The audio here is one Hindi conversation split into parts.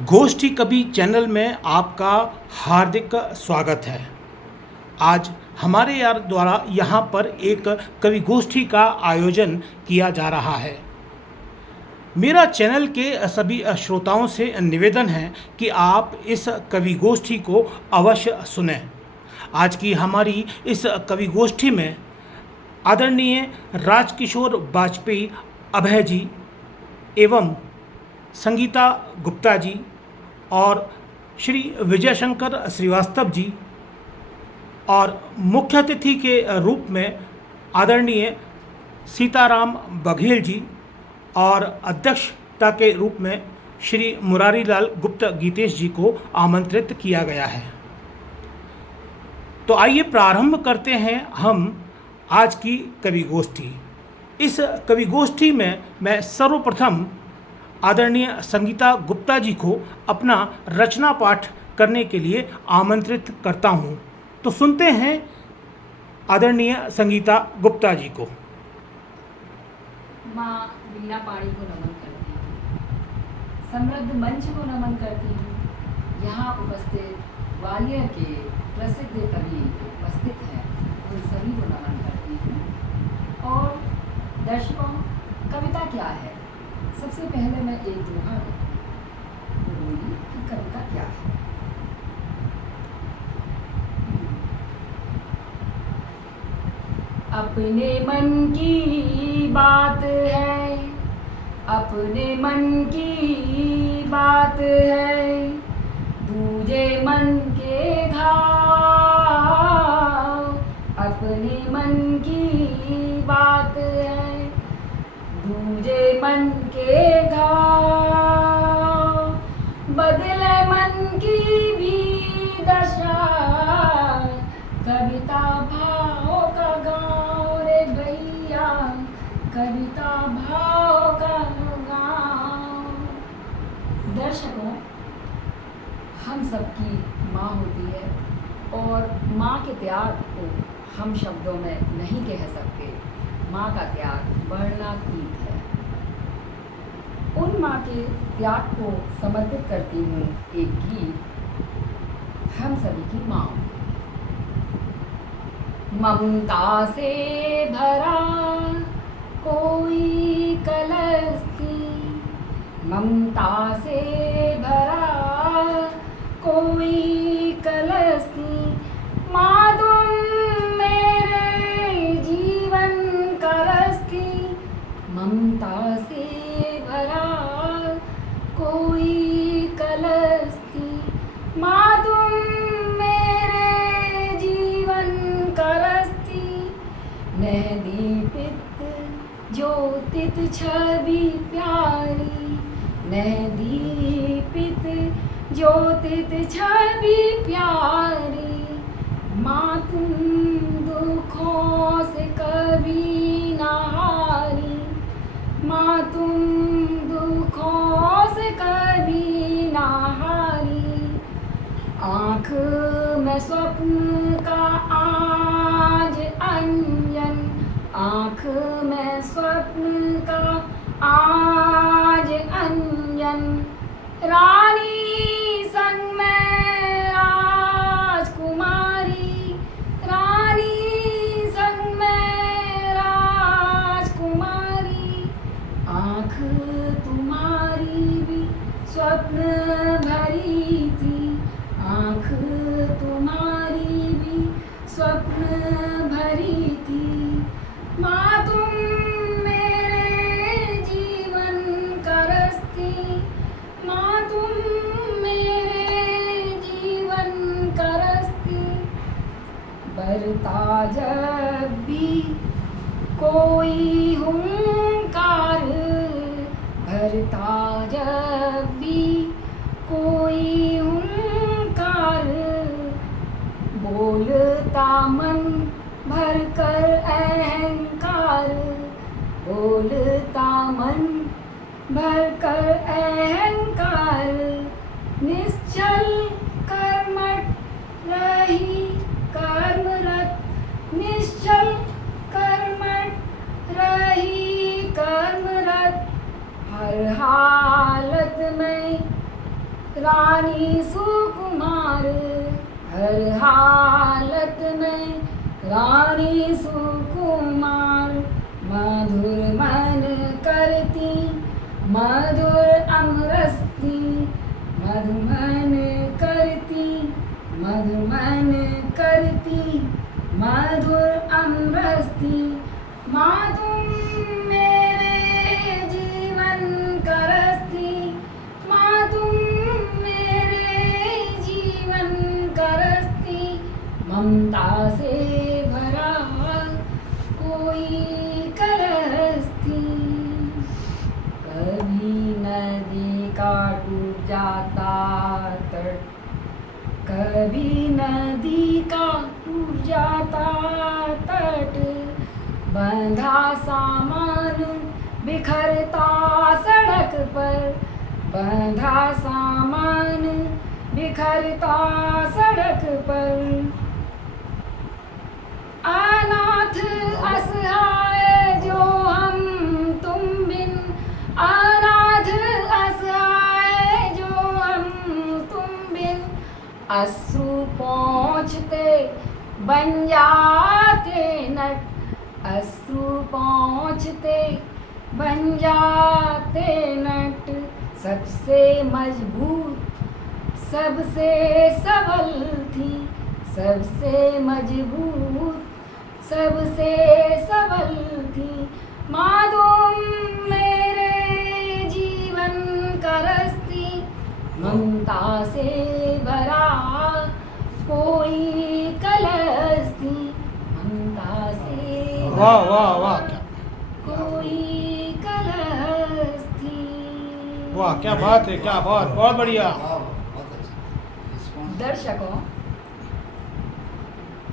गोष्ठी कवि चैनल में आपका हार्दिक स्वागत है। आज हमारे यार द्वारा यहाँ पर एक कवि गोष्ठी का आयोजन किया जा रहा है। मेरा चैनल के सभी श्रोताओं से निवेदन है कि आप इस कवि गोष्ठी को अवश्य सुनें। आज की हमारी इस कवि गोष्ठी में आदरणीय राजकिशोर वाजपेयी अभय जी एवं संगीता गुप्ता जी और श्री विजय शंकर श्रीवास्तव जी और मुख्य अतिथि के रूप में आदरणीय सीताराम बघेल जी और अध्यक्षता के रूप में श्री मुरारीलाल गुप्त गीतेश जी को आमंत्रित किया गया है। तो आइए प्रारंभ करते हैं हम आज की कवि गोष्ठी। इस कवि गोष्ठी में मैं सर्वप्रथम आदरणीय संगीता गुप्ता जी को अपना रचना पाठ करने के लिए आमंत्रित करता हूँ। तो सुनते हैं आदरणीय संगीता गुप्ता जी को। माँ वीणा पाणी को नमन करती हूँ, समृद्ध मंच को नमन करती हूँ। यहाँ उपस्थित ग्वालियर के प्रसिद्ध कवि उपस्थित हैं, उन सभी को नमन करती हूँ। और दर्शकों, कविता क्या है? सबसे पहले मैं एक दोहा बोलूँगी कि कविता क्या है। अपने मन की बात है, अपने मन की बात है, दूजे मन के घाव। अपने मन की बात है, दूजे मन के घाव। बदले मन की भी दशा, कविता भाव का गाँव रे भैया, कविता भाव का गाँव। दर्शकों, हम सबकी माँ होती है और माँ के त्याग को हम शब्दों में नहीं कह सकते। माँ का त्याग वर्णनातीत है। उन माँ के त्याग को समर्पित करती हूँ एक गीत, हम सभी की माँ। ममता से भरा कोई कलश थी, ममता से भरा कोई कलश थी। माँ तुम मेरे जीवन का रस थी, ममता से भरा कोई कलश थी। माँ तुम मेरे जीवन का रस थी, मैं दीपित ज्योतित छवि प्यारी, मैं दीपित ज्योतित छवि प्यारी। माँ तुम दुखों से कभी ना हारी, माँ तुम दुखों से कभी ना हारी। आँख में स्वप्न का आज अंजन, आँख में स्वप्न का आज अंजन। रानी संग में राजकुमारी, रानी संग में राजकुमारी। आँख तुम्हारी भी स्वप्न भरी थी, आँख तुम्हारी भी स्वप्न भरी थी। माँ तुम मेरे जीवन का रस थी, माँ तुम मेरे जीवन का रस थी। बरता जब भी कोई हुंकार, भरता जब भी कोई हुंकार। बोलता मन भर कर अहंकार, बोलता मन भर कर अहंकार। निश्चल कर्मठ रही कर्मरत, निश्चल कर्मठ रही कर्मरत। हर हालत में रानी सुकुमार हर हालत में रानी सुकुमार मधुर मन करती मधुर अमरस्ती मधुर मन करती मधुर मन करती मधुर अमरस्ती माँ तुम मेरे जीवन का रस्ती माँ तुम मेरे जीवन का रस्ती ममता से भरा कोई कलस्ती कभी नदी का टूट जाता तट कभी नदी का टूट जाता तट बंधा सामान बिखरता सड़क पर बंधा सामान बिखरता सड़क पर अनाथ असहाय जो हम तुम बिन अनाथ असहाय जो हम तुम बिन अश्रु पहुँचते बन जाते नट अश्रु पहुँचते बन जाते नट सबसे मजबूत सबसे सबल थी सबसे मजबूत सबसे सबल थी माँ तुम मेरे जीवन का रस्ती ममता से भरा कोई कलस्ती ममता से वाह वाह वाह कोई कलस्ती वाह, क्या बात है, क्या बात, बहुत बढ़िया। दर्शकों,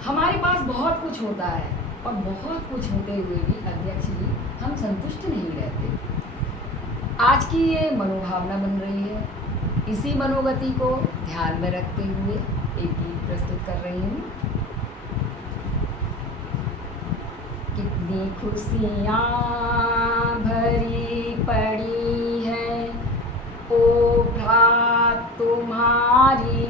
हमारे पास बहुत कुछ होता है और बहुत कुछ होते हुए भी अध्यक्ष जी हम संतुष्ट नहीं रहते। आज की ये मनोभावना बन रही है, इसी मनोगति को ध्यान में रखते हुए एक गीत प्रस्तुत कर रही हूँ। कितनी खुशियाँ भरी पड़ी है ओ भ्रात तुम्हारी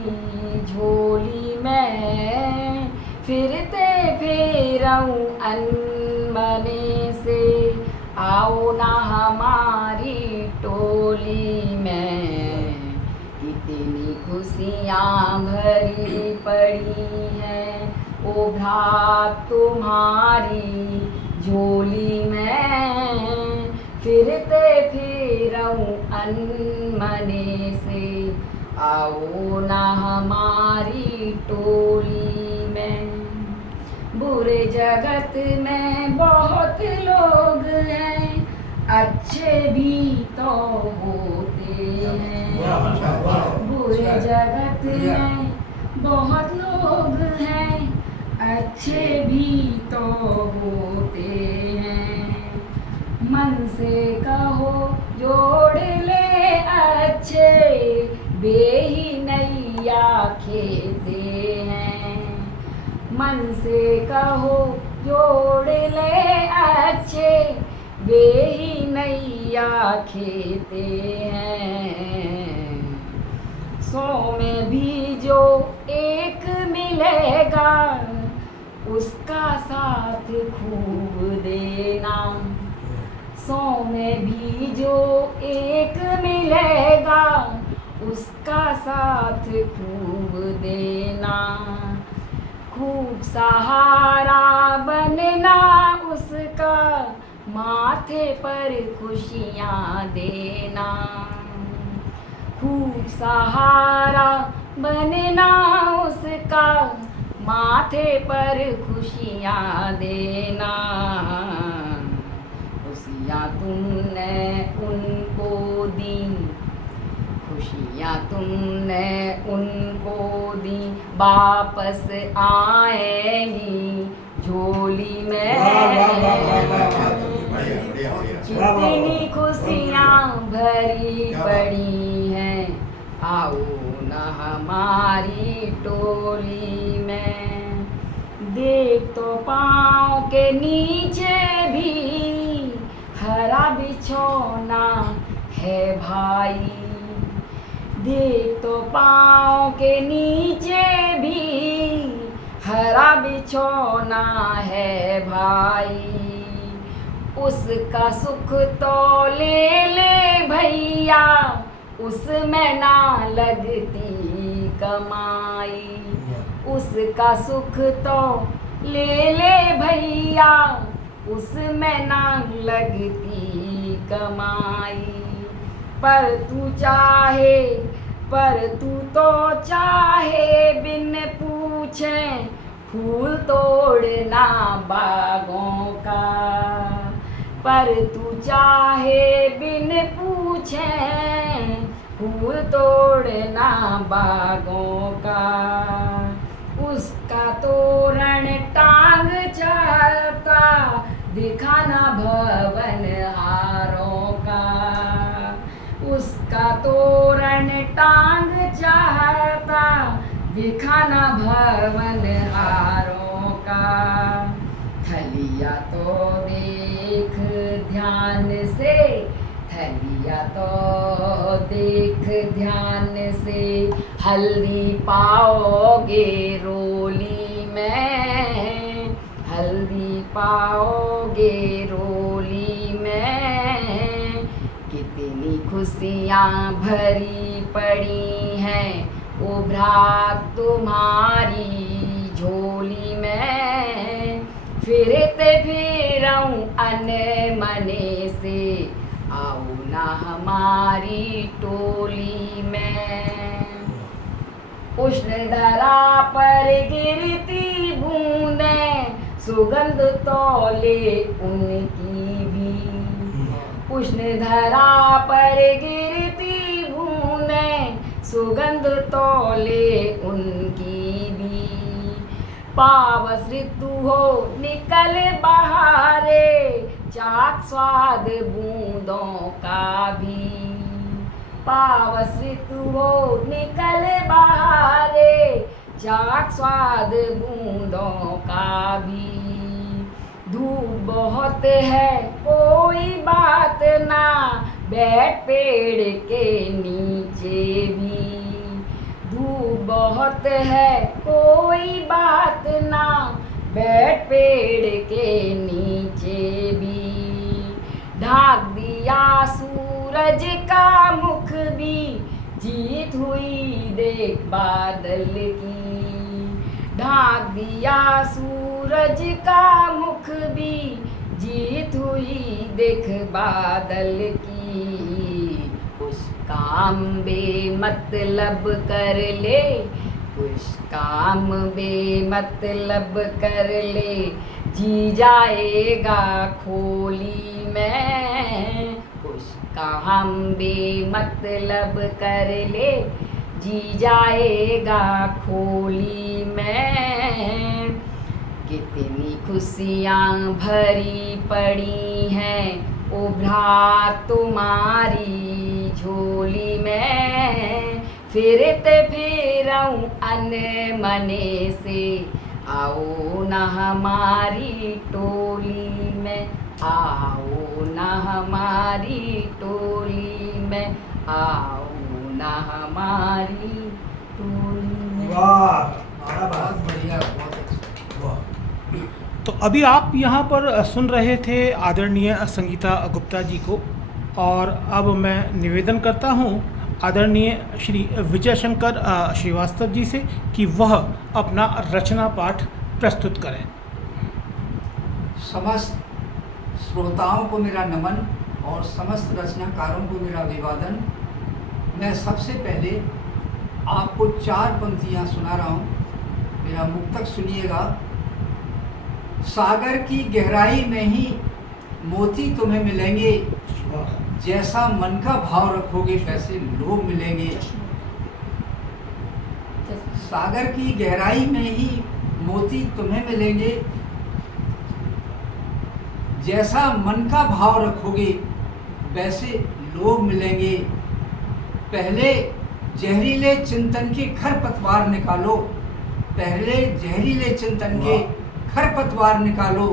झोली में फिरते फिरऊं अनमने से आओ ना हमारी टोली में कितनी खुशियाँ भरी पड़ी है ओ भ्रात तुम्हारी झोली में फिरते फिरऊं अनमने से आओ ना हमारी टोली में। बुरे जगत में बहुत लोग हैं अच्छे भी तो होते हैं बुरे जगत में बहुत लोग हैं अच्छे भी तो होते हैं मन से कहो जोड़ ले अच्छे वे ही नैया खेते हैं मन से कहो जोड़ ले अच्छे वे ही नैया खेते हैं 100 में भी जो एक मिलेगा उसका साथ खूब देना 100 में भी जो एक मिलेगा उसका साथ खूब देना खूब सहारा बनना उसका माथे पर खुशियाँ देना खूब सहारा बनना उसका माथे पर खुशियाँ देना खुशियाँ तुमने उनको दी खुशियाँ तुमने उनको दी वापस आएंगी झोली में कितनी खुशियाँ भरी पड़ी हैं आओ न हमारी टोली में देख तो पाँव के नीचे भी हरा बिछौना है भाई देख तो पाँव के नीचे भी हरा बिछौना है भाई, उसका सुख तो ले ले भैया, उसमें ना लगती कमाई। उसका सुख तो ले ले भैया, उसमें ना लगती कमाई। पर तू तो चाहे बिन पूछे फूल तोड़ना बागों का। पर तू चाहे बिन पूछे फूल तोड़ना बागों का। उसका तोरण टांग चाहता दिखाना भवन हारों का। उसका तोरण टांग चाहता दिखाना भवन हारों का। थलिया तो देख ध्यान से, थलिया तो देख ध्यान से, हल्दी पाओगे रोली में, हल्दी पाओगे रोली में। कितनी खुशियाँ भरी पड़ी हैं ओ भ्रात तुम्हारी झोली में। फिरते फिरूं अनमने से, आओ ना हमारी टोली में। उष्ण धरा पर गिरती बूंदें, सुगंध तौले उनकी भी। उष्ण धरा पर गिरती बूंदें, सुगंध तौले उनकी भी। पावस ऋतु हो निकल बहारे, चाक स्वाद बूंदों का भी। पावस ऋतु हो निकल बहारे, चाक स्वाद बूंदों का भी। धूप बहुत है कोई बात ना, बैठ पेड़ के नीचे भी। धूप बहुत है कोई बात ना, बैठ पेड़ के नीचे भी। ढाक दिया सूरज का मुख भी, जीत हुई देख बादल की। ढाक दिया सूरज का मुख भी, जीत हुई देख बादल की। कुछ काम बेमतलब कर ले, कुछ काम बेमतलब कर ले, जी जाएगा खोली में। कुछ काम बेमतलब कर ले, जी जाएगा खोली में। कितनी खुशियाँ भरी पड़ी हैं ओ भ्रात तुम्हारी झोली में। फिरते फिरूं अनमने से, आओ ना हमारी टोली में, आओ ना हमारी टोली में, आओ ना हमारी टोली में। वाह, बहुत बढ़िया, बहुत अच्छा। वाह। तो अभी आप यहाँ पर सुन रहे थे आदरणीय संगीता गुप्ता जी को, और अब मैं निवेदन करता हूँ आदरणीय श्री विजय शंकर श्रीवास्तव जी से कि वह अपना रचना पाठ प्रस्तुत करें। समस्त श्रोताओं को मेरा नमन और समस्त रचनाकारों को मेरा अभिवादन। मैं सबसे पहले आपको 4 पंक्तियाँ सुना रहा हूँ, मेरा मुक्तक सुनिएगा। सागर की गहराई में ही मोती तुम्हें मिलेंगे, जैसा मन का भाव रखोगे वैसे लोग मिलेंगे। सागर की गहराई में ही मोती तुम्हें मिलेंगे, जैसा मन का भाव रखोगे वैसे लोग मिलेंगे। पहले जहरीले चिंतन के खरपतवार निकालो, पहले जहरीले चिंतन के खरपतवार निकालो,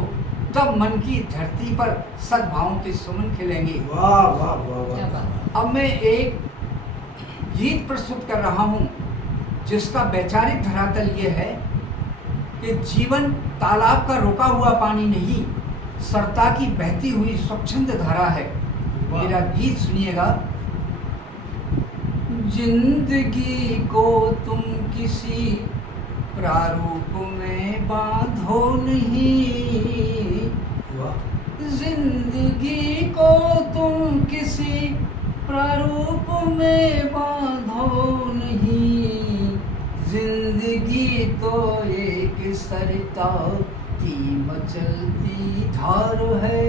तब मन की धरती पर सद्भावों के सुमन खिलेंगे। वाह वाह वाह वाह। अब मैं एक गीत गीत प्रस्तुत कर रहा हूँ जिसका वैचारिक धरातल ये है कि जीवन तालाब का रुका हुआ पानी नहीं, सरता की बहती हुई स्वच्छंद धारा है। मेरा गीत सुनिएगा। जिंदगी को तुम किसी प्रारूप में बांधो नहीं, जिंदगी को तुम किसी प्रारूप में बांधो नहीं, जिंदगी तो एक सरिता की मचलती धार है,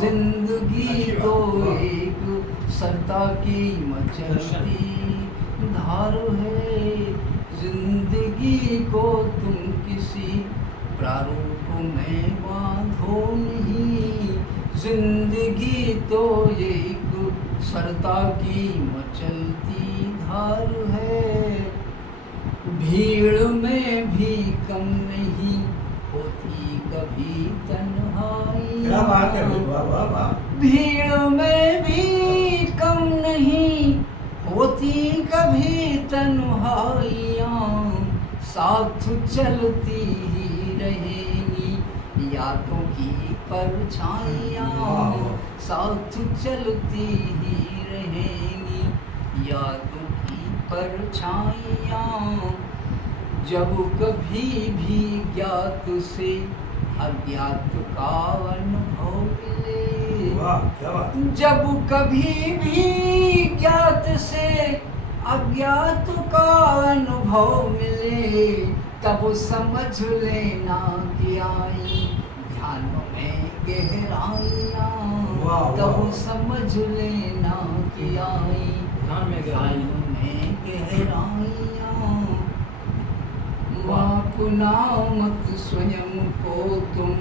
जिंदगी तो एक सरिता की मचलती धार है, जिंदगी को तुम किसी प्रारूप में बांधो नहीं, जिंदगी तो एक सरता की मचलती धार है। भीड़ में भी कम नहीं होती कभी तन्हाई, क्या बात है, वाह वाह वाह। भीड़ में भी कम नहीं होती कभी तन्हाइयाँ, साथ चलती ही रहेंगी यादों की परछाइयाँ, साथ चलती ही रहेंगी यादों की परछाइयाँ। जब कभी भी ज्ञात से अज्ञात का अनुभव मिले, जब कभी भी ज्ञात से अज्ञात का अनुभव मिले, तब समझ लेना कि आई ध्यान में गहराइयाँ, तब समझ लेना कि आई ध्यान में गहराइयाँ। मापना मत स्वयं को तुम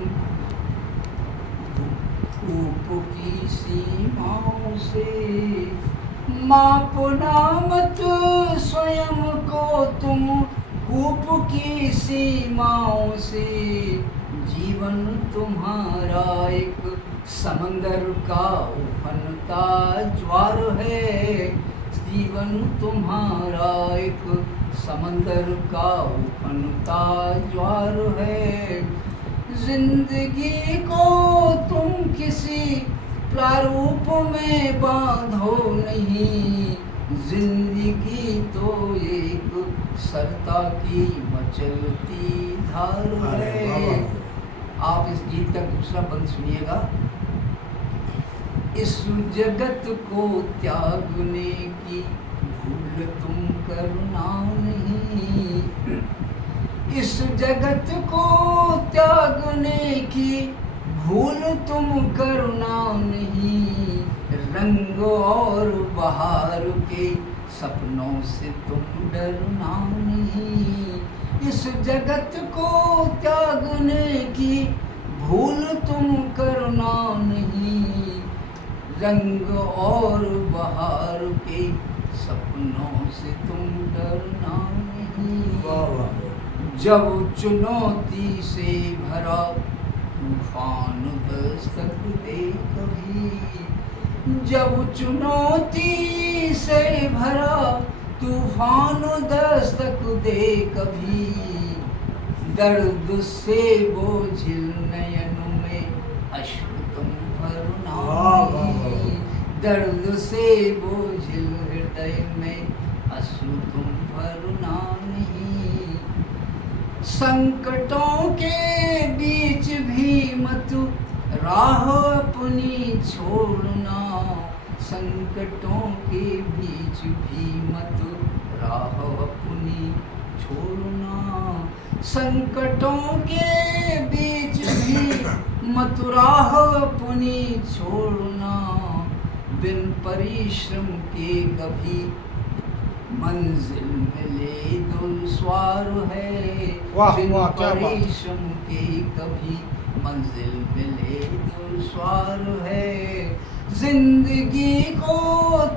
धूप की सीमाओं से, मापना मत स्वयं को तुम कूप की सीमाओं से, जीवन तुम्हारा एक समंदर का उफनता ज्वार है, जीवन तुम्हारा एक समंदर का उफनता ज्वार है, जिंदगी को तुम किसी प्रारूप में बांधो नहीं, जिंदगी तो एक सरता की मचलती धार है। आप इस गीत का दूसरा बंद सुनिएगा। इस जगत को त्यागने की भूल तुम करना नहीं, इस जगत को त्यागने की भूल तुम करना नहीं, रंग और बहार के सपनों से तुम डरना नहीं, इस जगत को त्यागने की भूल तुम करना नहीं, रंग और बहार के सपनों से तुम डरना नहीं। जब चुनौती से भरा तूफान दस्तक दे कभी, जब चुनौती से भरा तूफान दस्तक दे कभी, दर्द से बोझिल नयन में अश्रु तुम भरना नहीं, दर्द से बोझिल हृदय में अश्रु तुम भरना नहीं, संकटों के बीच भी मत राह अपनी छोड़ना, संकटों के बीच भी मत राह अपनी छोड़ना, संकटों के बीच भी मत राह अपनी छोड़ना, बिन परिश्रम के कभी मंजिल मिले दुश्वार है, बिन परिश्रम के कभी मंजिल मिले दुश्वार है, जिंदगी को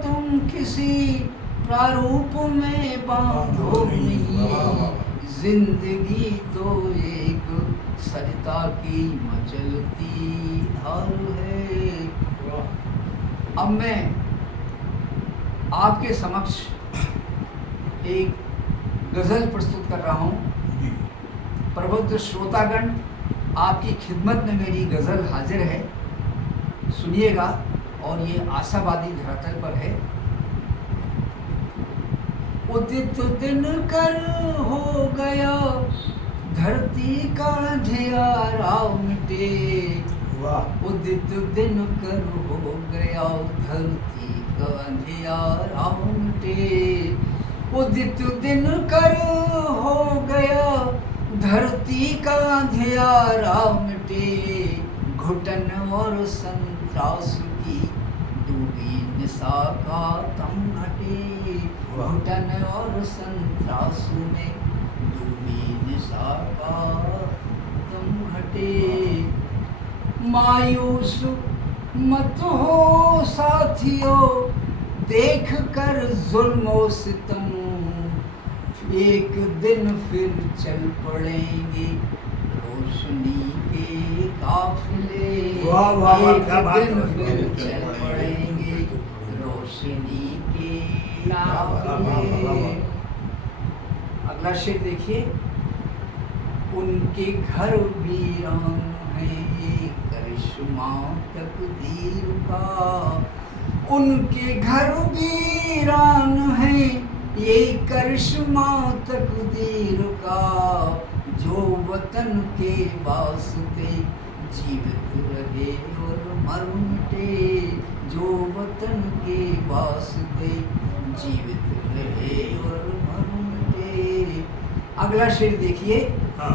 तुम किसी प्रारूप में बांधो नहीं, जिंदगी तो एक सरिता की मचलती धार है। अब मैं आपके समक्ष एक गज़ल प्रस्तुत कर रहा हूँ। प्रबुद्ध श्रोतागण, आपकी खिदमत में मेरी गज़ल हाजिर है, सुनिएगा। और ये आशावादी धरातल पर है। उदित दिन कर हो गया, धरती का अंधियारा मिटे। उदित दिन कर हो गया, धरती का अंधियारा मिटे। उदित दिन कर हो गया, धरती का अंधियारा मिटे। घुटन और संत्रास की डूबी निशा का दम घटे। घुटन और संत्रास में डूबी निशा का दम घटे। मायूस मत हो साथियों, देख कर जुल्म सितम। एक दिन फिर चल पड़ेंगे रोशनी के काफिले। एक दिन फिर चल पड़ेंगे रोशनी के काफिले। अगला शेर देखिए। उनके घर वीरान है, करिश्मा तकदीर का। उनके घर वीरान है, ये करिश्मा तकदीर का। जो वतन के वास्ते जीवित रहे और मर मिटे। जो वतन के वास्ते जीवित रहे और मर मिटे। अगला शेर देखिए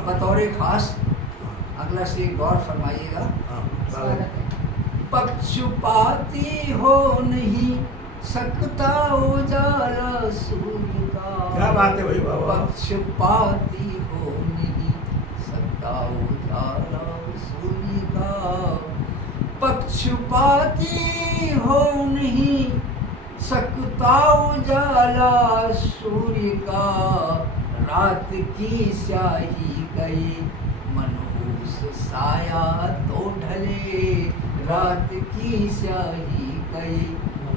बतौर खास। अगला शेर गौर फरमाइएगा। पक्षपाती हो नहीं सकता उजाला सूर्य का। क्या बात है भाई बाबा। पक्षपाती हो नहीं सकता उजाला सूर्य का। पक्षपाती हो नहीं सकता उजाला सूर्य का। रात की स्याही गई, मनहूस साया तो ढले। रात की स्याही गई,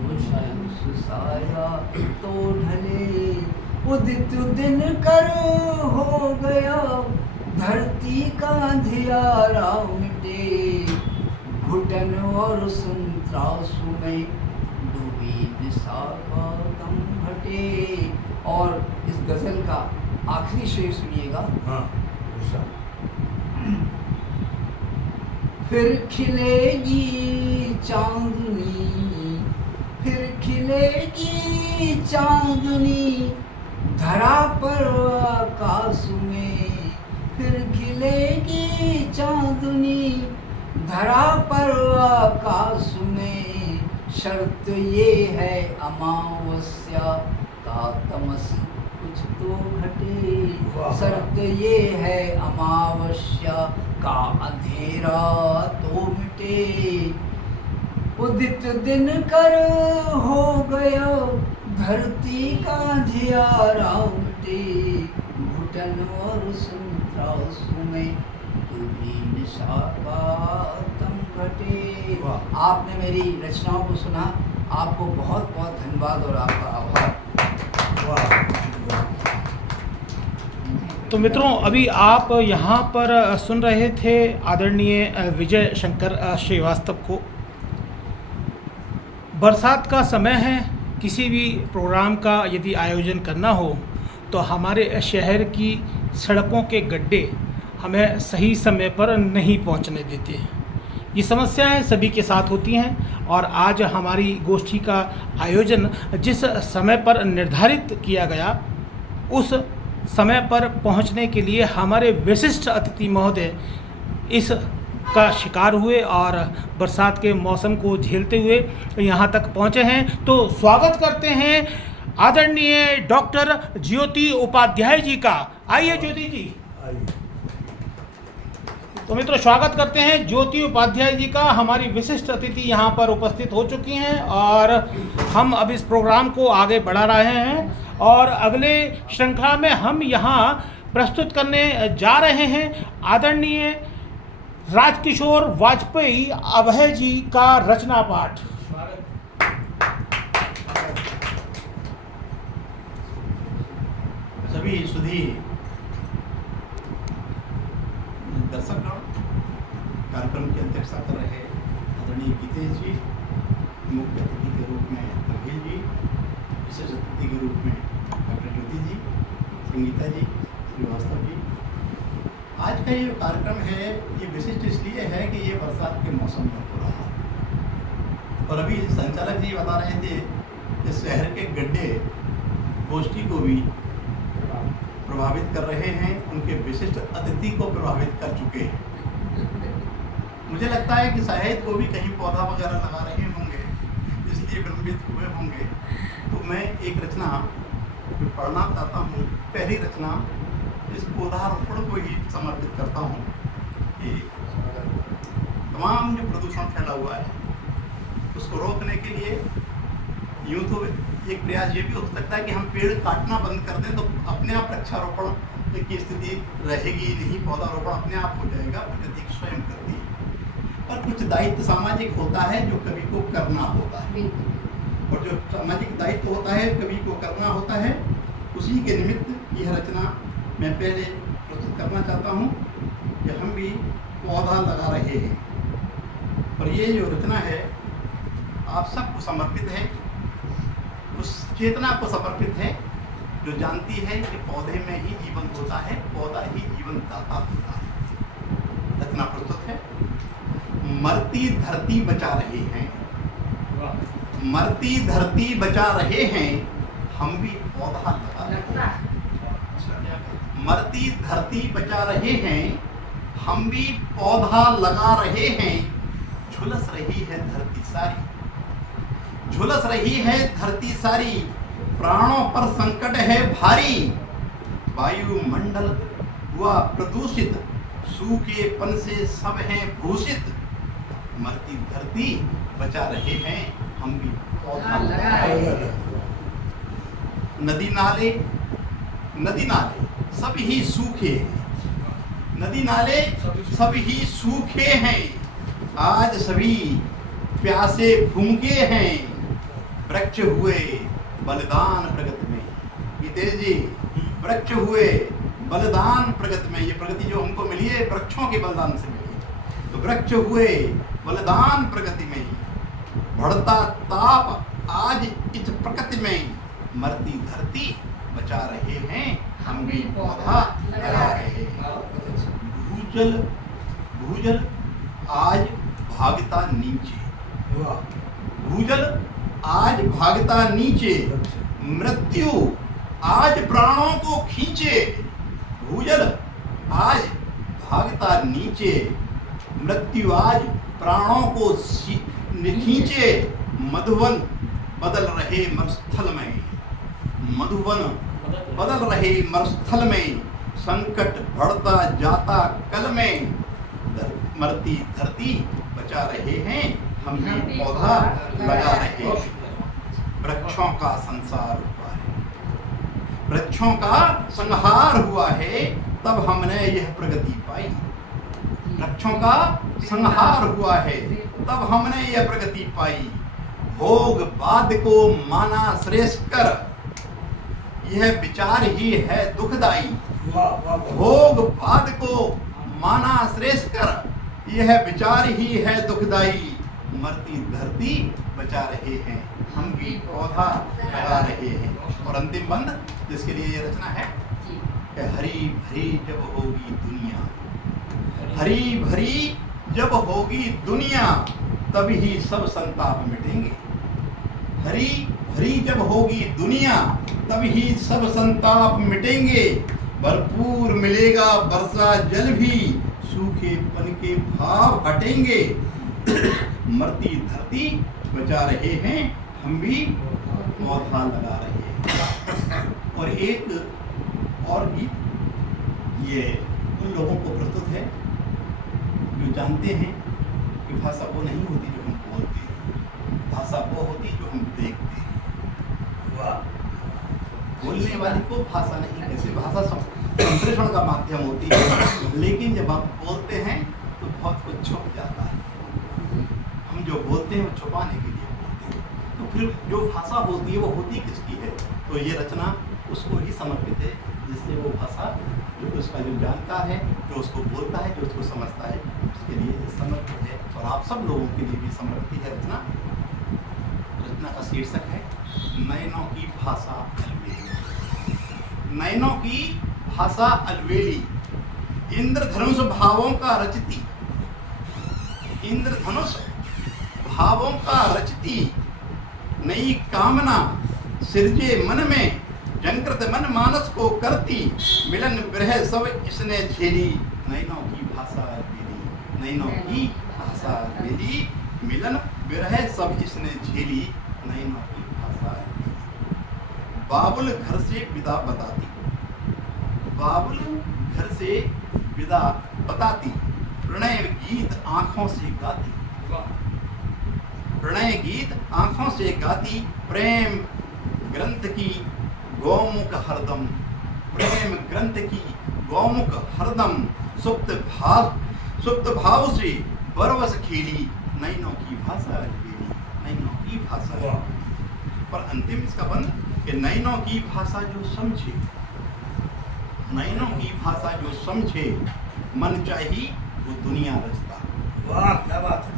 मनहूस साया तो ढले। उदित दिन कर हो गया, धरती का अंधियारा मिटे। घुटन और संत्रासु में डूबी दिशा का दम घटे। और इस गजल का आखिरी शेर सुनिएगा। फिर खिलेगी चांदनी, फिर खिलेगी चांदनी धरा पर आकाश में। फिर खिलेगी चांदनी धरा पर आकाश में। शर्त ये है अमावस्या का तमस कुछ तो घटे। शर्त ये है अमावस्या का अंधेरा तो मिटे। उदित दिन कर हो गया, धरती का अंधियारा मिटे। घुटन और संत्रासु में डूबी निशा का दम घटे। आपने मेरी रचनाओं को सुना, आपको बहुत बहुत धन्यवाद और आपका आभार। तो मित्रों, अभी आप यहाँ पर सुन रहे थे आदरणीय विजय शंकर श्रीवास्तव को। बरसात का समय है, किसी भी प्रोग्राम का यदि आयोजन करना हो तो हमारे शहर की सड़कों के गड्ढे हमें सही समय पर नहीं पहुंचने देते हैं। ये समस्याएं सभी के साथ होती हैं और आज हमारी गोष्ठी का आयोजन जिस समय पर निर्धारित किया गया उस समय पर पहुंचने के लिए हमारे विशिष्ट अतिथि महोदय इस का शिकार हुए और बरसात के मौसम को झेलते हुए यहाँ तक पहुँचे हैं। तो स्वागत करते हैं आदरणीय डॉक्टर ज्योति उपाध्याय जी का। आइए ज्योति जी। तो मित्रों, स्वागत करते हैं ज्योति उपाध्याय जी का। हमारी विशिष्ट अतिथि यहाँ पर उपस्थित हो चुकी हैं और हम अब इस प्रोग्राम को आगे बढ़ा रहे हैं और अगले श्रृंखला में हम यहाँ प्रस्तुत करने जा रहे हैं आदरणीय राजकिशोर वाजपेयी अभय जी का रचना पाठ। सभी सुधी दर्शकगण, कार्यक्रम की अध्यक्षता कर रहे आदरणीय गीतेश जी, मुख्य अतिथि के रूप में अखिल जी, विशेष अतिथि के रूप में डॉक्टर ज्योति जी, संगीता जी, श्रीवास्तव जी। आज का ये जो कार्यक्रम है ये विशिष्ट इसलिए है कि ये बरसात के मौसम में हो रहा है और अभी संचालक जी बता रहे थे कि शहर के गड्ढे गोष्ठी को भी प्रभावित कर रहे हैं, उनके विशिष्ट अतिथि को प्रभावित कर चुके हैं। मुझे लगता है कि शायद वो भी कहीं पौधा वगैरह लगा रहे होंगे, इसलिए विलंबित हुए होंगे। तो मैं एक रचना जो पढ़ना चाहता हूँ, पहली रचना इस पौधारोपण को ही समर्पित करता हूँ कि तमाम जो प्रदूषण फैला हुआ है उसको रोकने के लिए यूँ तो एक प्रयास ये भी हो सकता है कि हम पेड़ काटना बंद कर दें तो अपने आप वृक्षारोपण की स्थिति रहेगी नहीं, पौधारोपण अपने आप हो जाएगा, प्रकृति स्वयं करती है। पर कुछ दायित्व सामाजिक होता है जो कवि को करना होता है, और जो सामाजिक दायित्व होता है कवि को करना होता है, उसी के निमित्त यह रचना मैं पहले प्रस्तुत करना चाहता हूँ कि हम भी पौधा लगा रहे हैं। और ये जो रचना है आप सबको समर्पित है, उस चेतना को समर्पित है जो जानती है कि पौधे में ही जीवन होता है, पौधा ही जीवन दाता होता है। रचना प्रस्तुत है। मरती धरती बचा रहे हैं, मरती धरती बचा रहे हैं, हम भी पौधा लगा रहे हैं। मरती धरती बचा रहे हैं, हम भी पौधा लगा रहे हैं। झुलस रही है धरती सारी, झुलस रही है धरती सारी, प्राणों पर संकट है भारी। वायुमंडल हुआ प्रदूषित, सूखेपन से सब हैं भूषित। मरती धरती बचा रहे हैं, हम भी पौधा लगा रहे हैं। नदी नाले, नदी नाले सब ही सूखे हैं, नदी नाले सब ही सूखे हैं। आज सभी प्यासे भूखे हैं, वृक्ष हुए बलिदान प्रगति में। गीतेश जी, वृक्ष हुए बलिदान प्रगति में, ये प्रगति जो हमको मिली है वृक्षों के बलिदान से मिली है। तो वृक्ष हुए बलिदान प्रगति में, बढ़ता ताप आज इस प्रकृति में। मरती धरती बचा रहे हैं, हम भी पौधा लगा रहे हैं। भूजल, भूजल आज भागता नीचे, भूजल आज भागता नीचे। मृत्यु आज प्राणों को खींचे, भूजल आज भागता नीचे। मृत्यु आज प्राणों को खींचे। मधुवन बदल रहे मरुस्थल में, मधुवन बदल रहे मरुस्थल में। संकट बढ़ता जाता कल में, मरती धरती बचा रहे हैं, हम भी पौधा लगा रहे हैं। वृक्षों का संसार हुआ है, वृक्षों का संहार हुआ है, तब हमने यह प्रगति पाई। वृक्षों का संहार हुआ है, तब हमने यह प्रगति पाई। भोग बाद को माना श्रेष्ठ कर, यह विचार ही है दुखदाई। भोग बाद को माना श्रेष्ठ कर, यह विचार ही है दुखदाई। मरती धरती बचा रहे हैं, हम भी पौधा लगा रहे हैं। और अंतिम बंद जिसके लिए ये रचना है कि हरी भरी जब होगी दुनिया, हरी भरी जब होगी दुनिया, तभी सब संताप मिटेंगे। हरी भरी जब होगी दुनिया, तभी सब संताप मिटेंगे। भरपूर मिलेगा वर्षा जल भी, सूखेपन के भाव हटेंगे। मरती धरती बचा रहे हैं, हम भी पौधा लगा रहे हैं। और एक और गीत ये उन लोगों को प्रस्तुत है जो जानते हैं कि भाषा वो नहीं होती जो हम बोलते हैं, भाषा वो होती जो हम देखते हैं। वाह, बोलने वाली को भाषा नहीं कहते, भाषा संप्रेषण का माध्यम होती है। लेकिन जब आप बोलते हैं तो बहुत कुछ छुप जाता है। हम जो बोलते हैं वो छुपाने के लिए बोलते हैं। तो फिर जो भाषा होती है वो होती किसकी है? तो ये रचना उसको ही समर्पित है, जिससे वो भाषा जो उसका जो जानकार है, जो उसको बोलता है, जो उसको समझता है, उसके लिए समर्पित है। और आप सब लोगों के लिए भी समर्पित है रचना। रचना का शीर्षक है नैनों की भाषा अलवेली। नैनों की भाषा अलवेली, इंद्रधनुष भावों का रचती, इंद्रधनुष भावों का रचती, नई कामना सिरजे मन में, जंकृत मन मानस को करती, मिलन विरह सब इसने झेली। नैनों की भाषा अलवेली, नैनों की भाषा अलवेली, मिलन विरह सब इसने झेली। नैनों की भाषा अलवेली। बाबुल घर से विदा बताती, बाबुल घर से विदा बताती, प्रणय गीत आंखों से गाती, प्रणय गीत आंखों से गाती, प्रेम ग्रंथ की गौमुख हरदम, प्रेम ग्रंथ की गौमुख हरदम, सुप्त भाव से बरवस खेली। नैनों की भाषा अलवेली, नैनों की भाषा। पर अंतिम इसका बंद कि नैनों की भाषा जो समझे, नैनों की भाषा जो समझे, मन चाही वो दुनिया रचता। वाह क्या बात है।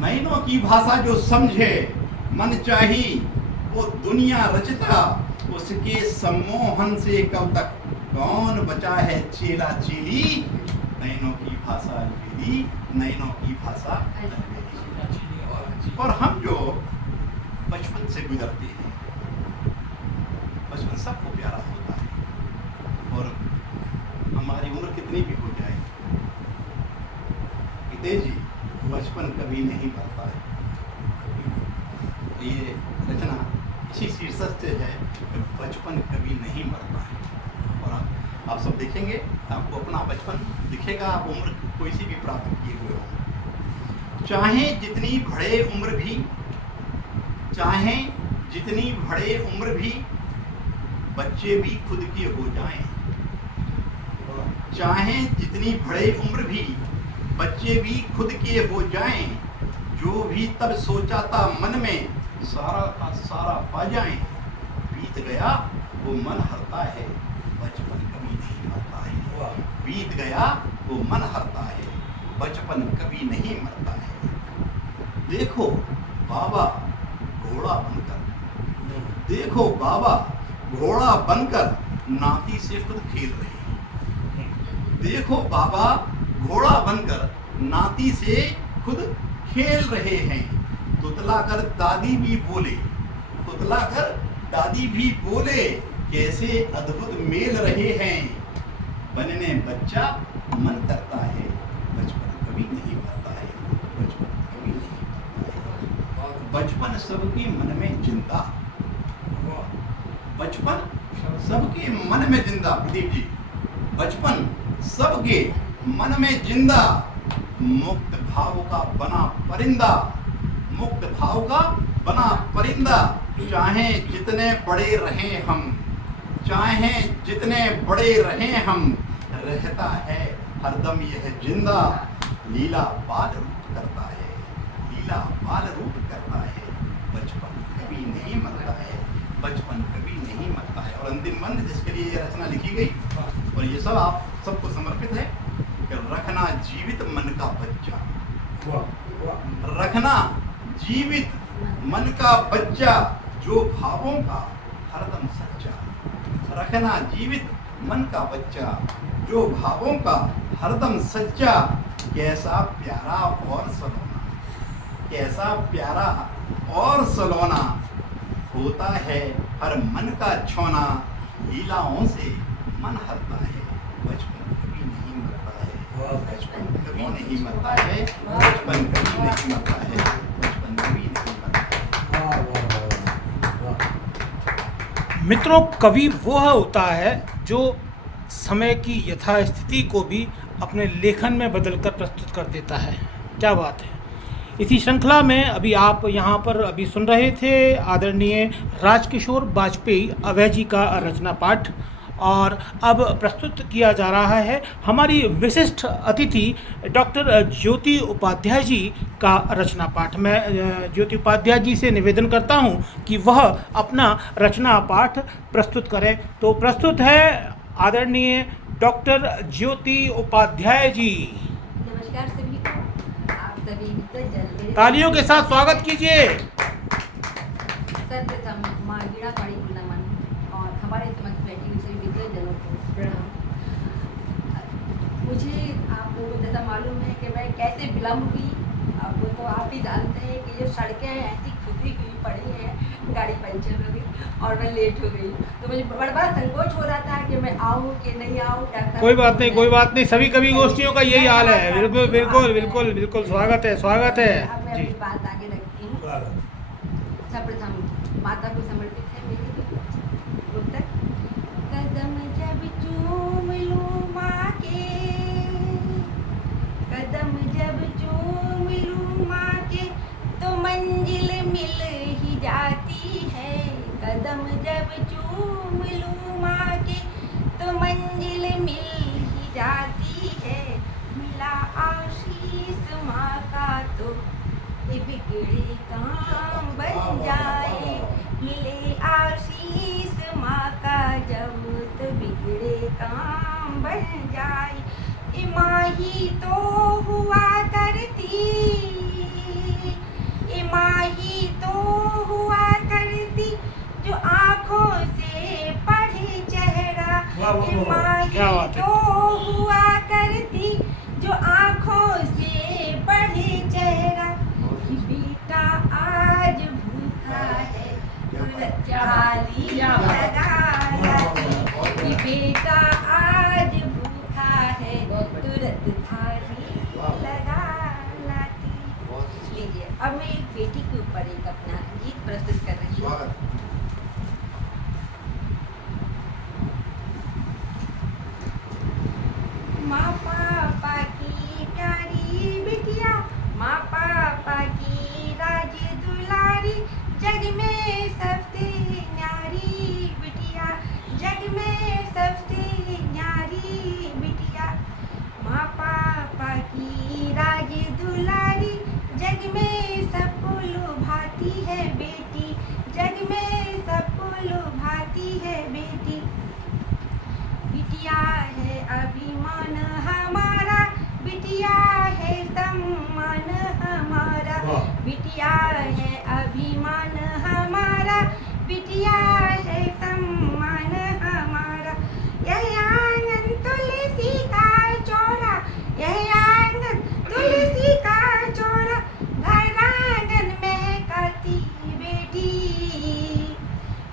नैनों की भाषा जो समझे, मन चाही वो दुनिया रचता, उसके सम्मोहन से कब तक कौन बचा है चेला चेली। नैनों की भाषा अलवेली, नैनों की भाषा अलवेली। और हम जो बचपन से गुजरते हैं, बचपन सबको प्यारा होता है, और हमारी उम्र कितनी भी हो जाए, हितेश जी, बचपन कभी नहीं मरता है। ये रचना इसी शीर्षक से है कि बचपन कभी नहीं मरता है। और आप सब देखेंगे, आपको अपना बचपन दिखेगा, आप उम्र कोई सी भी प्राप्त किए हुए हो। चाहे जितनी बड़े उम्र भी, चाहे जितनी बड़े उम्र भी, बच्चे भी खुद के हो जाएं। चाहे जितनी बड़े उम्र भी, बच्चे भी खुद के हो जाएं, जो भी तब सोचा था मन में, सारा का सारा पा जाएं। बीत गया वो मन हरता है, बचपन कभी नहीं मरता है। बीत गया वो मन हरता है, बचपन कभी नहीं मरता है। देखो बाबा घोड़ा बनकर, देखो बाबा घोड़ा बनकर नाती से खुद खेल रहे हैं। देखो बाबा घोड़ा बनकर नाती से खुद खेल रहे हैं। तुतलाकर दादी भी बोले, तुतलाकर दादी भी बोले, कैसे अद्भुत मेल रहे हैं। बनने बच्चा मन करता है, बचपन कभी नहीं मरता है, बचपन कभी नहीं मरता है। बचपन सबके मन में जिंदा, बचपन सबके मन में जिंदा। प्रदीप जी, बचपन सबके मन में जिंदा, मुक्त भाव का बना परिंदा, मुक्त भाव का बना परिंदा। चाहे जितने बड़े रहें हम, चाहे जितने बड़े रहें हम, रहता है हरदम यह जिंदा। लीला बाल रूप करता है, लीला बाल रूप करता है। बचपन कभी नहीं मरता है, बचपन कभी नहीं मरता है। और अंतिम मंत्र जिसके लिए ये रचना लिखी गई, और ये सब आप सबको समर्पित है कि रखना जीवित मन का बच्चा, रखना जीवित मन का बच्चा, जो भावों का हरदम सच्चा। रखना जीवित मन का बच्चा, जो भावों का हरदम सच्चा। कैसा प्यारा और सलोना, कैसा प्यारा और सलोना, होता है हर मन का छोना। लीलाओं से मन हरता है, बचपन कभी नहीं मरता है, बचपन कभी नहीं मरता है, बचपन कभी नहीं मरता है, बचपन कभी नहीं मरता है। मित्रों, कवि वह होता है जो समय की यथास्थिति को भी अपने लेखन में बदलकर प्रस्तुत कर देता है। क्या बात है। इसी श्रृंखला में अभी आप यहाँ पर अभी सुन रहे थे आदरणीय राजकिशोर वाजपेयी अभय जी का रचना पाठ, और अब प्रस्तुत किया जा रहा है हमारी विशिष्ट अतिथि डॉक्टर ज्योति उपाध्याय जी का रचना पाठ। मैं ज्योति उपाध्याय जी से निवेदन करता हूं कि वह अपना रचना पाठ प्रस्तुत करें। तो प्रस्तुत है आदरणीय डॉक्टर ज्योति उपाध्याय जी। नमस्कार सभी को। आप सभी को जल्दी तालियों के साथ स्वागत कीजिए। सर्वप्रथम माँ वीणा काड़ी गुलनमन और हमारे समक्ष बैठी हुई सभी विद्वजनों को प्रणाम। मुझे आप लोगों को जैसा मालूम है कि मैं कैसे विलम्ब हुई, अब वो तो आप ही जानते हैं कि ये सड़कें ऐसी खुदी हुई पड़ी हैं, गाड़ी पंचर हो गई और मैं लेट हो गई, तो मुझे बड़ा संकोच हो रहा था कि मैं आऊँ कि नहीं आऊँ। कोई बात नहीं, कोई बात नहीं, सभी कवि गोष्ठियों का यही हाल है। बिल्कुल बिल्कुल बिल्कुल बिल्कुल, स्वागत है, स्वागत है अब मैं जी। अपनी बात आगे रखती हूँ। सर्वप्रथम माता को समर्पित है मेरी पुस्तक। कदम जब चूम लूं माँ के, कदम जब चूम लूं माँ के, तो मंजिल मिल ही जाती है। कदम जब चूम लूं माँ के, तो मंजिल मिल ही जाती है। मिला आशीष माँ का तो ये बिगड़े काम बन जाए। मिले आशीष माँ का जब तो बिगड़े काम बन जाए। ये माँ ही तो हुआ करती, ये माँ ही तो हुआ करती, जो आँखों से पढ़े चेहरा। ये माँ ही क्या बात है। तो हुआ करती, जो आँखों से पढ़े चेहरा। कि बेटा आज भूखा है, तुरंत थाली लगा लाती। कि बेटा आज भूखा है, तुरंत थाली लगा लाती। लीजिए, अब मैं एक बेटी के ऊपर एक अपना गीत प्रस्तुत कर रही हूँ। माँ पापा की प्यारी बिटिया, माँ पापा की राज दुलारी, जग में सबसे न्यारी बिटिया, जग में सबसे न्यारी बिटिया। माँ पापा की राज दुलारी, जग में सबको लुभाती है बेटी, जग में सबको लुभाती है बेटी। बिटिया है अभिमान हमारा, बिटिया है सम्मान हमारा। बिटिया है अभिमान हमारा, बिटिया है सम्मान हमारा। यह आंगन तुलसी का चौरा, यह आंगन तुलसी का चौरा, घर आंगन महकाती बेटी।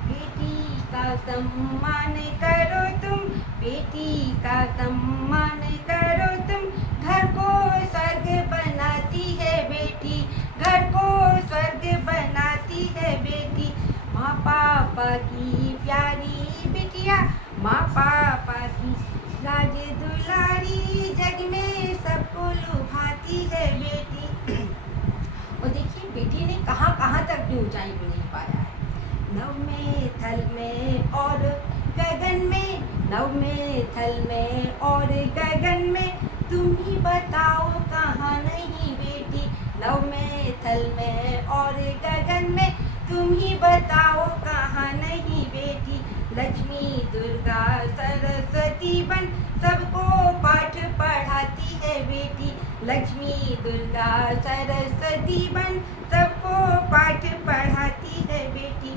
बेटी का सम्मान करो तुम, बेटी का सम्मान करो तुम, घर को स्वर्ग बनाती है बेटी, घर को स्वर्ग बनाती है बेटी। माँ पापा की प्यारी बिटिया, माँ पापा की राज दुलारी, जग में सबको लुभाती है बेटी। और देखिए बेटी ने कहाँ कहाँ तक अपनी ऊंचाई को नहीं पाया है। नव में थल में और गगन में, नव में थल में और गगन में, तुम ही बताओ कहाँ नहीं बेटी। नव में थल में और गगन में, तुम ही बताओ कहाँ नहीं बेटी। लक्ष्मी दुर्गा सरस्वती बन सबको पाठ पढ़ाती है बेटी, लक्ष्मी दुर्गा सरस्वती बन सबको पाठ पढ़ाती है बेटी।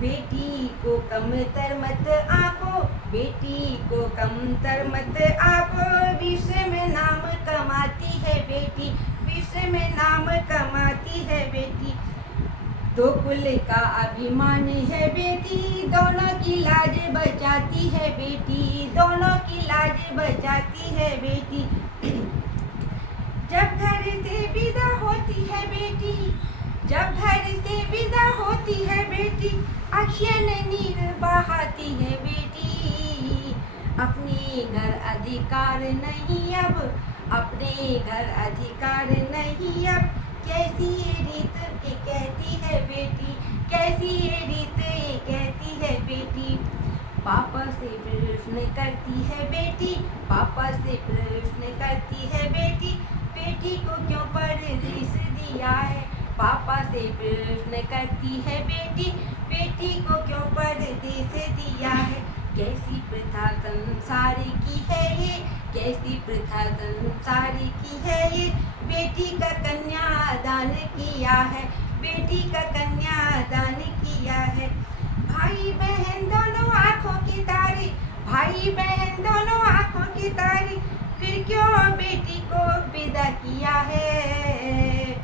बेटी को कमतर मत आंको, बेटी को कमतर मत आंको, विश्व में नाम कमाती है बेटी, विश्व में नाम कमाती है बेटी। दो कुल का अभिमान है बेटी, दोनों की लाज बचाती है बेटी, दोनों की लाज बचाती है बेटी। जब घर से विदा होती है बेटी, जब घर से विदा होती है बेटी, अखियाँ नीर बहाती है बेटी। अपने घर अधिकार नहीं अब, अपने घर अधिकार नहीं अब, कैसी ये रीत ये कहती है बेटी, कैसी ये रीत ये कहती है बेटी। पापा से प्रश्न करती है बेटी, पापा से प्रश्न करती है बेटी, बेटी को क्यों परदेश दिया है। पापा से प्रश्न करती है बेटी, बेटी को क्यों परदेश दिया है। कैसी प्रथा संसार की है ये, कैसी प्रथा संसार की है ये, बेटी का कन्यादान किया है, बेटी का कन्यादान किया है। भाई बहन दोनों आंखों की तारे, भाई बहन दोनों आंखों की तारे, फिर क्यों बेटी को विदा किया है।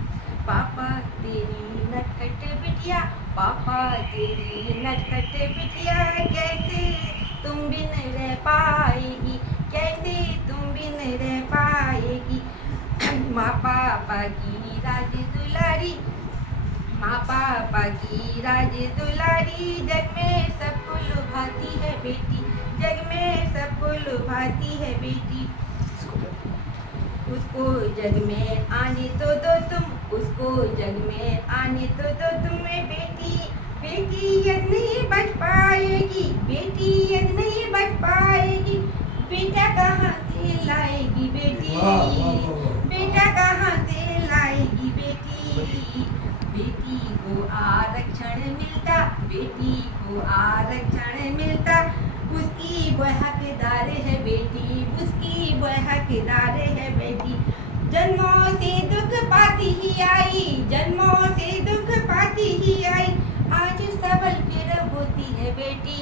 पापा तेरी नटखट बिटिया, पापा तेरी नटखट बिटिया, कैसे तुम बिन रह पाएगी, कैसे तुम बिन रह पाएगी। माँ पापा की राज दुलारी, माँ पापा की राज दुलारी, जग में सबको लुभाती है बेटी, जग में सबको लुभाती है बेटी। उसको जग में आने तो दो तुम, उसको जग में आने तो दो तुम्हें बेटी, बेटी यद नहीं बच पाएगी, बेटी यद नहीं बच पाएगी। बेटा कहाँ से लाएगी बेटी, बेटा कहाँ से लाएगी बेटी। बेटी को आरक्षण मिलता, बेटी को आरक्षण मिलता, उसकी वह हकदार है बेटी, उसकी वह हकदार है बेटी। जन्मों से दुख पाती ही आई, जन्मों से दुख पाती ही आई, आज सबल फिर होती है बेटी।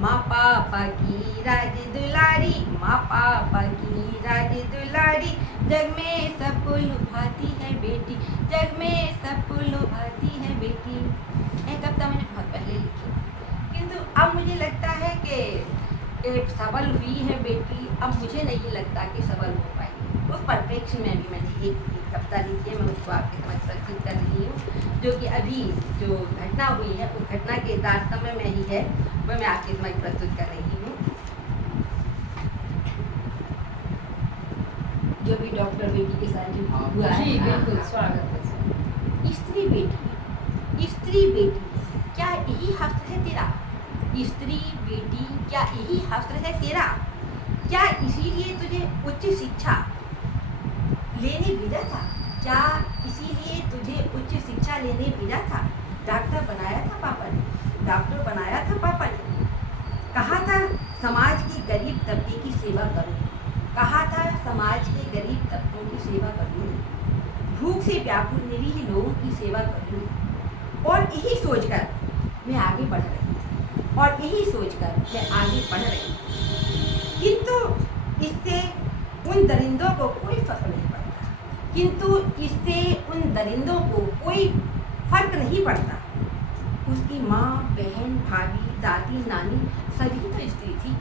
माँ पापा की राज दुलारी, माँ पापा की राज दुलारी, जग में सबको लुभाती है बेटी, जग में सबको लुभाती है बेटी। एक कविता मैंने बहुत पहले लिखी, किंतु अब मुझे लगता है कि एक सबल हुई है बेटी, अब मुझे नहीं लगता कि सबल हो पाएगी। उस परिप्रेक्ष्य में भी मैंने एक कविता लिखी है, मैं उसको आपके समझ प्रस्तुत कर रही हूँ, जो कि अभी जो घटना हुई है उस घटना के तारतम्य में ही है, वह मैं आपके समझ प्रस्तुत कर रही हूँ। जो भी डॉक्टर बेटी के साथ जो हुआ है, जी बिल्कुल स्वागत है। स्त्री बेटी, स्त्री बेटी, क्या यही हस्त है तेरा। स्त्री बेटी, क्या यही हस्त है तेरा। क्या इसीलिए तुझे उच्च शिक्षा लेने भेजा था, क्या इसीलिए तुझे उच्च शिक्षा लेने भेजा था। डॉक्टर बनाया था पापा ने, डॉक्टर बनाया था पापा ने। कहा था समाज की गरीब तबके की सेवा करो, कहा था समाज के गरीब तबकों की सेवा करूँ, भूख से व्याकुल निरीह लोगों की सेवा करूँ। और यही सोचकर मैं आगे बढ़ रही थी, और यही सोचकर मैं आगे बढ़ रही थी। किंतु इससे उन दरिंदों को कोई फर्क नहीं पड़ता, किंतु इससे उन दरिंदों को कोई फर्क नहीं पड़ता। उसकी माँ, बहन, भाभी, दादी, नानी सभी तो स्त्री थी।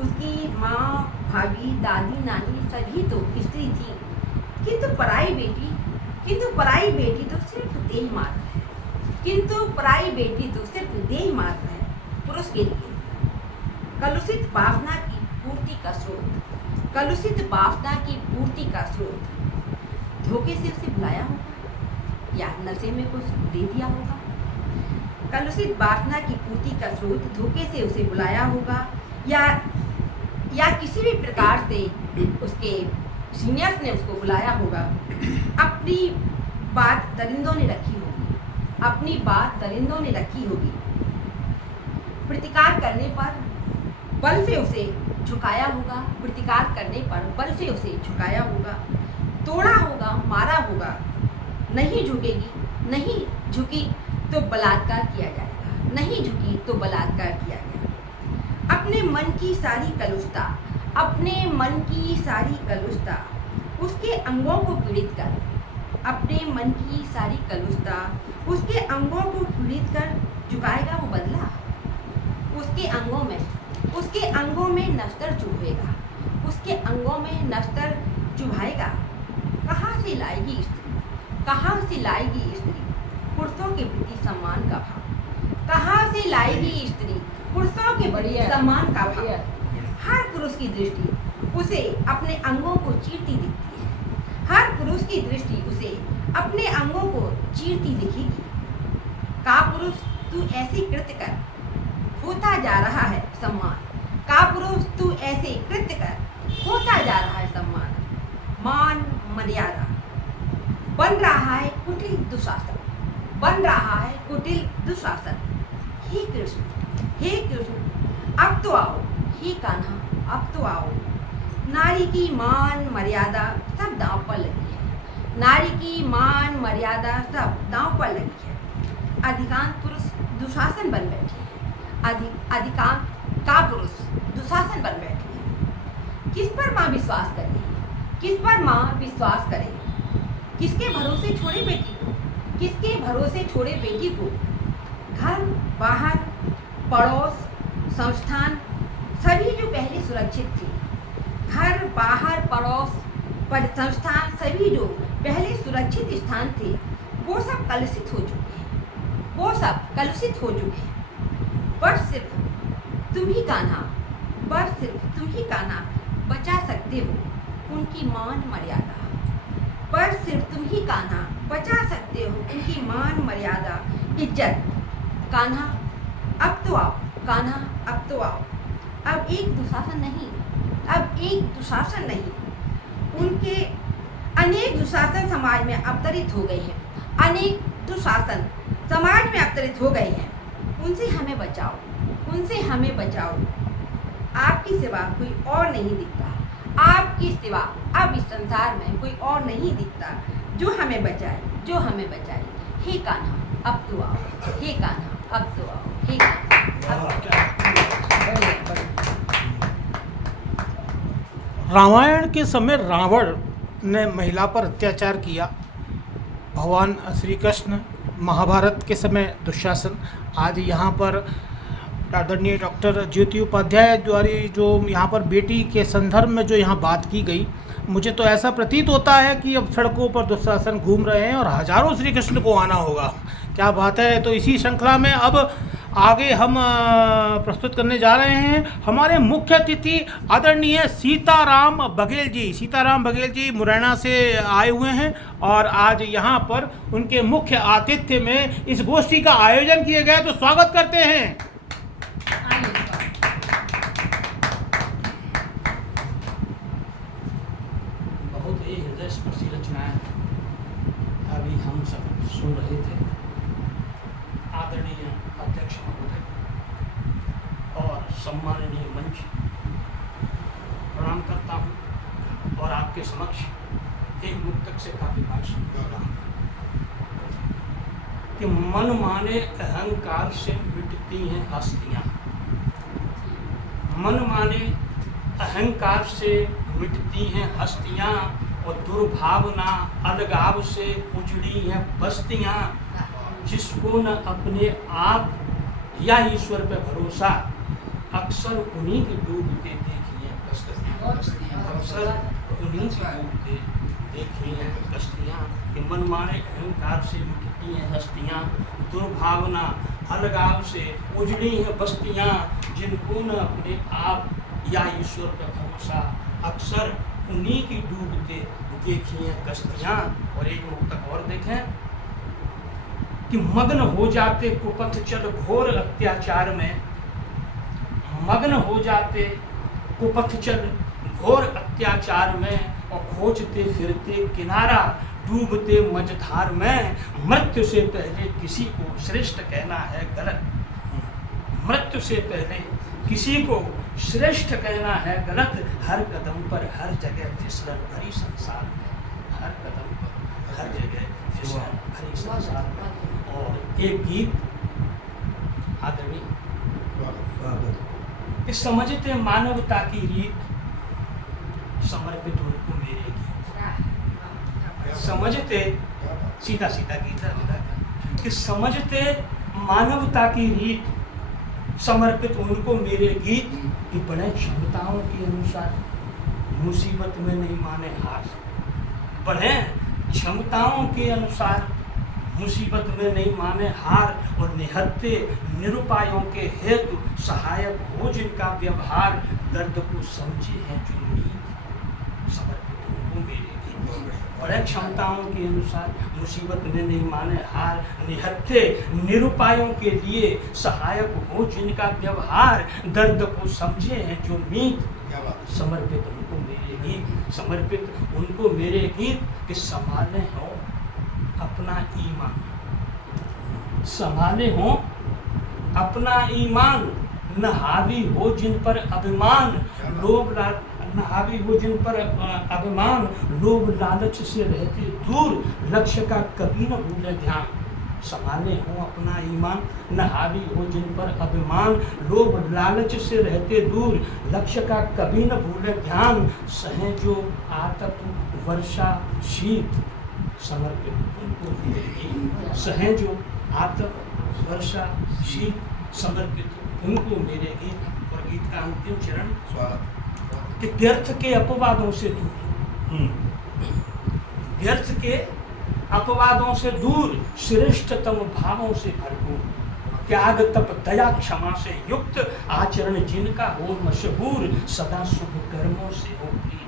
उसकी माँ, भाभी, दादी, नानी सभी तो स्त्री थी, किंतु पराई बेटी, किंतु पराई बेटी तो सिर्फ देह मात्र है, किंतु पराई बेटी तो सिर्फ देह मात्र है पुरुष के लिए। कलुषित वासना की पूर्ति का स्रोत, कलुषित वासना की पूर्ति का स्रोत। धोखे से उसे बुलाया होगा या नशे में कुछ दे दिया होगा। कलुषित वासना की पूर्ति का स्रोत, धोखे से उसे बुलाया होगा या किसी भी प्रकार से उसके सीनियर्स ने उसको बुलाया होगा। अपनी बात दरिंदों ने रखी होगी, अपनी बात दरिंदों ने रखी होगी। प्रतिकार करने पर बल से उसे झुकाया होगा, प्रतिकार करने पर बल से उसे झुकाया होगा, तोड़ा होगा, मारा होगा। नहीं झुकेगी, नहीं झुकी तो बलात्कार किया जाएगा, नहीं झुकी तो बलात्कार किया गया। अपने मन की सारी कलुषता, अपने मन की सारी कलुषता उसके अंगों को पीड़ित कर, अपने मन की सारी कलुषता उसके अंगों को पीड़ित कर झुकाएगा वो बदला। उसके अंगों में नश्तर चुभेगा, उसके अंगों में नश्तर चुभाएगा। कहाँ से लाएगी स्त्री, कहाँ से लाएगी स्त्री पुरुषों के प्रति सम्मान का भाव, कहाँ से लाएगी स्त्री पुरुषों के प्रति सम्मान का भाव। हर पुरुष की दृष्टि उसे अपने अंगों को चीरती दिखती है, हर पुरुष की दृष्टि उसे अपने अंगों को चीरती दिखेगी। का पुरुष तू ऐसी कृत्य कर, होता जा रहा है सम्मान। कापुरुष तू ऐसे कृत्य कर, होता जा रहा है सम्मान। मान मर्यादा बन रहा है कुटिल दुशासन, बन रहा है कुटिल दुशासन। हे कृष्ण, हे कृष्ण अब तो आओ, हे कान्हा अब तो आओ। नारी की मान मर्यादा सब दांव पर लगी है, नारी की मान मर्यादा सब दांव पर लगी है। अधिकांश पुरुष दुशासन बन बैठे हैं, अधिकांश का पुरुष दुशासन बन बैठे हैं। किस पर माँ विश्वास करे, किस पर माँ विश्वास करे? किसके भरोसे छोड़े बेटी को, किसके भरोसे छोड़े बेटी को? घर बाहर पड़ोस संस्थान सभी जो पहले सुरक्षित थे, घर बाहर पड़ोस संस्थान सभी जो पहले सुरक्षित स्थान थे, वो सब कलुषित हो चुके हैं, वो सब कलुषित हो चुके हैं। बस सिर्फ तुम ही कान्हा, बस सिर्फ तुम ही कान्हा बचा सकते हो उनकी मान मर्यादा। पर सिर्फ तुम ही कान्हा बचा सकते हो उनकी मान मर्यादा इज्जत। कान्हा अब तो आओ, कान्हा अब तो आओ। अब एक दुशासन नहीं, अब एक दुशासन नहीं, उनके अनेक दुशासन समाज में अवतरित हो गए हैं, अनेक दुशासन समाज में अवतरित हो गए हैं। उनसे हमें बचाओ, उनसे हमें बचाओ। आपकी सिवा कोई और नहीं दिखता, आपकी सिवा अब इस संसार में कोई और नहीं दिखता जो हमें बचाए, जो हमें बचाए। हे कान्हा अब तो आओ, हे कान्हा अब तो आओ, हे कान्हा अब तो आओ। रामायण के समय रावण ने महिला पर अत्याचार किया, भगवान श्री कृष्ण महाभारत के समय दुशासन। आज यहाँ पर आदरणीय डॉक्टर ज्योति उपाध्याय द्वारा जो यहाँ पर बेटी के संदर्भ में जो यहाँ बात की गई, मुझे तो ऐसा प्रतीत होता है कि अब सड़कों पर दुशासन घूम रहे हैं और हजारों श्री कृष्ण को आना होगा। क्या बात है। तो इसी श्रृंखला में अब आगे हम प्रस्तुत करने जा रहे हैं हमारे मुख्य अतिथि आदरणीय सीताराम बघेल जी। सीताराम बघेल जी मुरैना से आए हुए हैं और आज यहाँ पर उनके मुख्य आतिथ्य में इस गोष्ठी का आयोजन किया गया, तो स्वागत करते हैं। बहुत ही हृदयस्पर्शी रचनाएं अभी हम सब सुन रहे थे। आदरणीय अध्यक्ष महोदय और सम्माननीय मंच, प्रणाम करता हूँ और आपके समक्ष एक मुक्तक से काफी बात सुन रहा हूँ कि मन माने अहंकार से मिटती हैं हस्तियाँ, मन माने अहंकार से मिटती हैं हस्तियाँ और दुर्भावना अलगाव से उजड़ी हैं बस्तियाँ। जिसको न अपने आप या ईश्वर पे भरोसा, अक्सर उन्हीं के डूबते देखिए बस्तियाँ, अक्सर उन्हीं से डूबते देखिए बस्तियाँ। कि मन माने अहंकार से मिटती हैं हस्तियाँ, दुर्भावना अलगाव से उजड़ी हैं बस्तियाँ। जिनको न अपने आप या ईश्वर पर भरोसा, अक्सर उन्हीं की डूबते देखी हैं कश्तियाँ। और एक मुक्तक और देखें कि मग्न हो जाते कुपथ चल घोर अत्याचार में, मग्न हो जाते कुपथ चल घोर अत्याचार में और खोजते फिरते किनारा डूबते मझधार में। मृत्यु से पहले किसी को श्रेष्ठ कहना है गलत, मृत्यु से पहले किसी को श्रेष्ठ कहना है गलत। हर कदम पर हर जगह फिसलन भरी संसार में, हर कदम पर हर जगह फिसलन भरी संसार में। और एक गीत आदरणीय कि समझते मानवता की रीत, समर्पित उनको मेरे गीत। समझते सीधा सीधा गीत है कि समझते मानवता की रीत, समर्पित उनको मेरे गीत। कि बड़े क्षमताओं के अनुसार मुसीबत में नहीं माने हार, बढ़े क्षमताओं के अनुसार मुसीबत में नहीं माने हार। और निहत्ते निरुपायों के हेतु सहायक हो जिनका व्यवहार, दर्द को समझे हैं जो नीत, समर्पित उनको मेरे गीत। बड़े क्षमताओं के अनुसार मुसीबत में नहीं माने हार, निहत्थे निरुपायों के लिए सहायक हो जिनका व्यवहार, दर्द को समझे हैं जो मीत, क्या बात है। समर्पित उनको मेरे गीत, समर्पित उनको मेरे गीत कि संभाले हो अपना ईमान, संभाले हो अपना ईमान, न हावी हो जिन पर अभिमान, लोभ न हावी हो जिन पर अभिमान, लोभ लालच से रहते दूर, लक्ष्य का कभी न भूले ध्यान। संभाले हो अपना ईमान, न हावी हो जिन पर अभिमान, लोभ लालच से रहते दूर, लक्ष्य का कभी न भूले ध्यान। सहे जो आतप वर्षा शीत, समर्पित उनको मेरे गीत, सहे जो आतप वर्षा शीत, समर्पित उनको मेरे गीत। और गीत का अंतिम चरण कि व्यर्थ के अपवादों से दूर, व्यर्थ के अपवादों से दूर, श्रेष्ठतम भावों से भरपूर, त्याग तप दया क्षमा से युक्त, आचरण जिनका हो मशहूर, सदा शुभ कर्मों से हो प्रिय,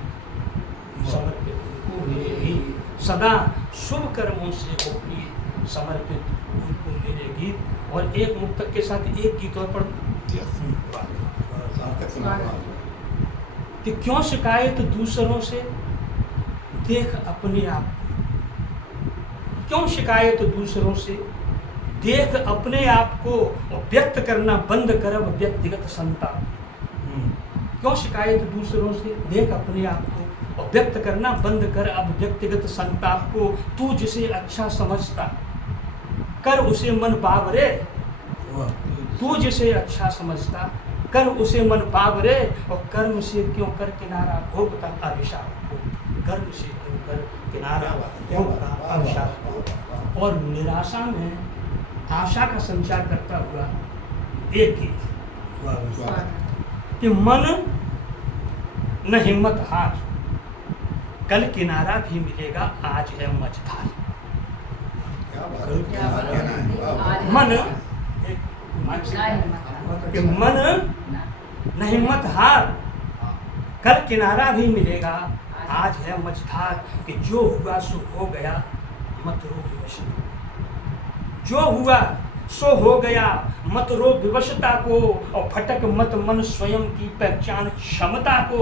समर्पित उनको मेरे गीत, सदा शुभ कर्मों से हो प्रिय, समर्पित उनको मेरे गीत। और एक मुक्तक के साथ एक गीत और पढ़ कि क्यों शिकायत दूसरों से, देख अपने आप को, क्यों शिकायत दूसरों से, देख अपने आप को, और व्यक्त करना बंद कर अब व्यक्तिगत संताप। क्यों शिकायत दूसरों से, देख अपने आप को, और व्यक्त करना बंद कर अब व्यक्तिगत संताप को। तू जिसे अच्छा समझता कर उसे मन बावरे, तू जिसे अच्छा समझता कर उसे मन बावरे, और कर्म से क्यों कर किनारा भोगता अभिशाप को, कर्म से क्यों कर किनारा भोगता अभिशाप को। और निराशा में आशा का संचार करता हुआ एक गीत कि मन न हिम्मत हार, कल किनारा भी मिलेगा, आज है मझधार। मन कि मन न हिम्मत हार, कल किनारा भी मिलेगा, आज है मझधार। कि जो हुआ सो हो गया मत रो विवशता, जो हुआ सो हो गया मत रो विवशता को, और भटक मत मन स्वयं की पहचान क्षमता को।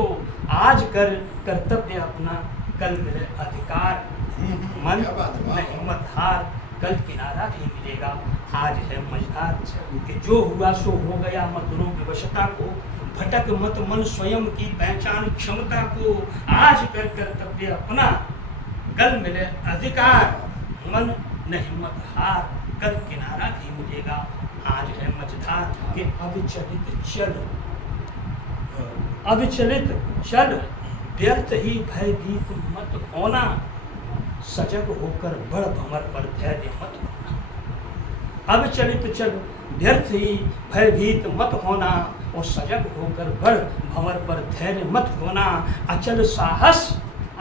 आज कर कर्तव्य अपना, कल मिले अधिकार, मन न हिम्मत हार, कल किनारा भी मिलेगा, आज है मझधार। कि जो हुआ सो हो गया मत रो विवशता को, भटक मत मन स्वयं की पहचान क्षमता को। आज कर कर्तव्य अपना, कल मिले अधिकार, मन न हिम्मत हार, कल किनारा भी मिलेगा, आज है मझधार। कि अविचलित चल, अविचलित चल, व्यर्थ ही भयभीत मत होना, सजग होकर बड़ भंवर पर धैर्य मत होना। अविचलित चल, व्यर्थ ही भयभीत मत होना, और सजग होकर बड़ भंवर पर धैर्य मत होना। अचल साहस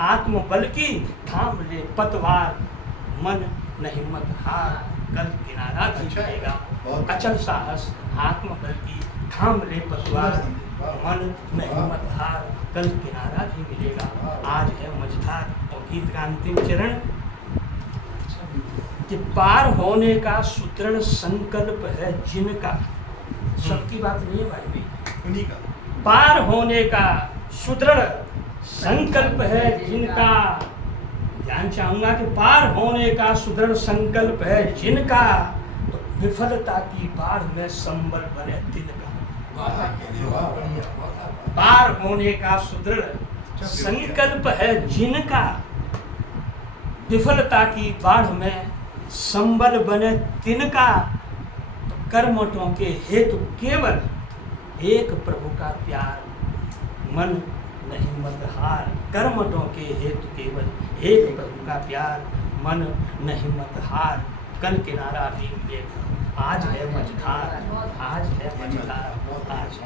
आत्मबल की, थाम ले पतवार, मन न हिम्मत हार, कल किनारा भी मिलेगा। अचल साहस आत्मबल की, थाम ले पतवार, मन न हिम्मत हार, कल किनारा भी मिलेगा, आज है मझधार। और गीत का अंतिम चरण कि पार होने का सुदृढ़ संकल्प है जिनका, सबकी बात नहीं है भाई, उन्हीं का पार होने का सुदृढ़ संकल्प है जिनका। ध्यान चाहूंगा कि पार होने का सुदृढ़ संकल्प है जिनका, तो विफलता की बाढ़ में संबल बने तिनका। पार होने का सुदृढ़ संकल्प है जिनका, विफलता की बाढ़ में संबल बने तिनका। कर्मठों के हेतु केवल एक प्रभु का प्यार, मन न हिम्मत हार। कर्मठों के हेतु केवल एक प्रभु का प्यार, मन न हिम्मत हार, कल किनारा भी मिलेगा, आज है मझधार, आज है मझधार, आज।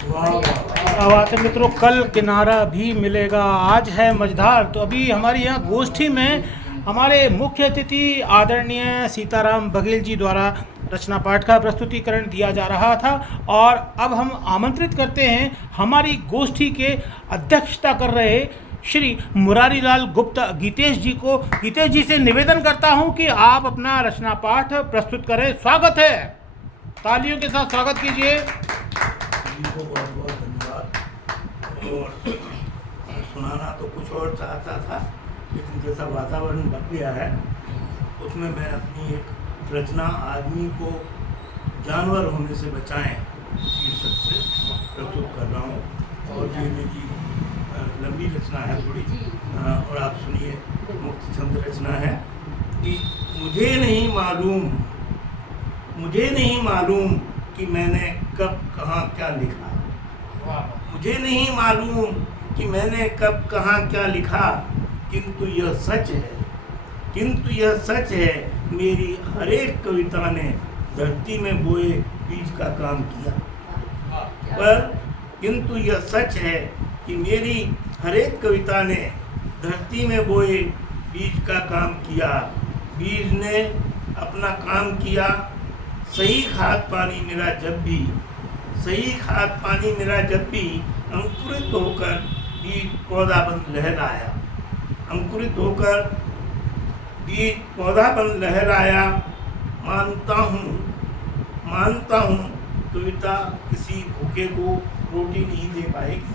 क्या बात है मित्रों, कल किनारा भी मिलेगा, आज है मझधार। तो अभी हमारी यहाँ गोष्ठी में हमारे मुख्य अतिथि आदरणीय सीताराम बघेल जी द्वारा रचना पाठ का प्रस्तुतिकरण दिया जा रहा था, और अब हम आमंत्रित करते हैं हमारी गोष्ठी के अध्यक्षता कर रहे श्री मुरारीलाल गुप्ता गीतेश जी को। गीतेश जी से निवेदन करता हूं कि आप अपना रचना पाठ प्रस्तुत करें। स्वागत है, तालियों के साथ स्वागत कीजिए। को बहुत बहुत धन्यवाद। और सुनाना तो कुछ और चाहता था, लेकिन जैसा वातावरण बन गया है उसमें मैं अपनी एक रचना आदमी को जानवर होने से बचाएं शीर्षक से प्रस्तुत कर रहा हूँ। और ये मेरी लंबी रचना है थोड़ी, और आप सुनिए। मुक्त छंद रचना है कि मुझे नहीं मालूम कि मैंने कब कहाँ क्या लिखा। मुझे नहीं मालूम कि मैंने कब कहाँ क्या लिखा, किंतु यह सच है मेरी हर एक कविता ने धरती में बोए बीज का काम किया। किंतु यह सच है कि मेरी हर एक कविता ने धरती में बोए बीज का काम किया। बीज ने अपना काम किया, सही खाद पानी मिला जब भी अंकुरित होकर बीज पौधा बन लहराया। मानता हूँ कविता किसी भूखे को रोटी नहीं दे पाएगी।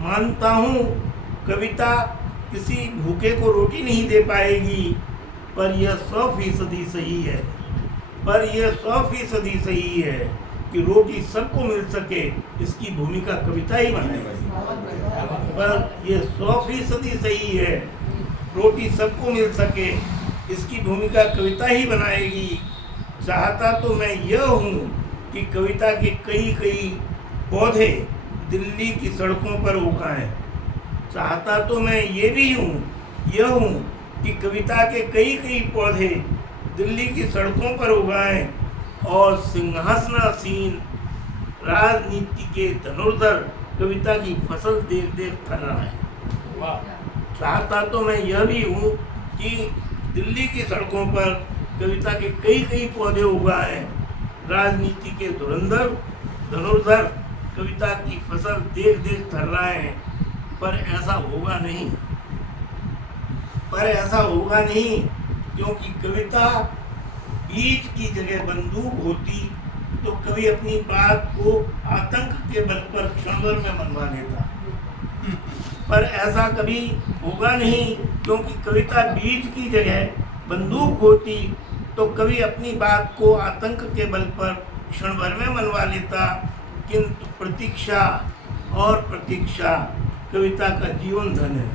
मानता हूँ कविता किसी भूखे को रोटी नहीं दे पाएगी, पर यह 100% सही है कि रोटी सबको मिल सके, इसकी भूमिका कविता ही बनाएगी। पर यह 100% सही है, रोटी सबको मिल सके, इसकी भूमिका कविता ही बनाएगी। चाहता तो मैं यह हूँ कि कविता के कई पौधे दिल्ली की सड़कों पर उगाएं। चाहता तो मैं यह हूँ कि कविता के कई पौधे दिल्ली की सड़कों पर उगाएं और सिंहासनासीन राजनीति के धनुर्धर कविता की फसल देख कर रहा है। चाहता तो मैं यह भी हूँ कि दिल्ली की सड़कों पर कविता के कई पौधे उगाएं, राजनीति के धनुर्धर कविता की फसल देख थर रहे हैं। पर ऐसा होगा नहीं, क्योंकि कविता बीज की जगह बंदूक होती तो कभी अपनी बात को आतंक के बल पर क्षण भर में मनवा लेता। पर ऐसा कभी होगा नहीं, क्योंकि कविता बीज की जगह बंदूक होती तो कभी अपनी बात को आतंक के बल पर क्षण भर में मनवा लेता। किंतु प्रतीक्षा कविता का जीवन धन है।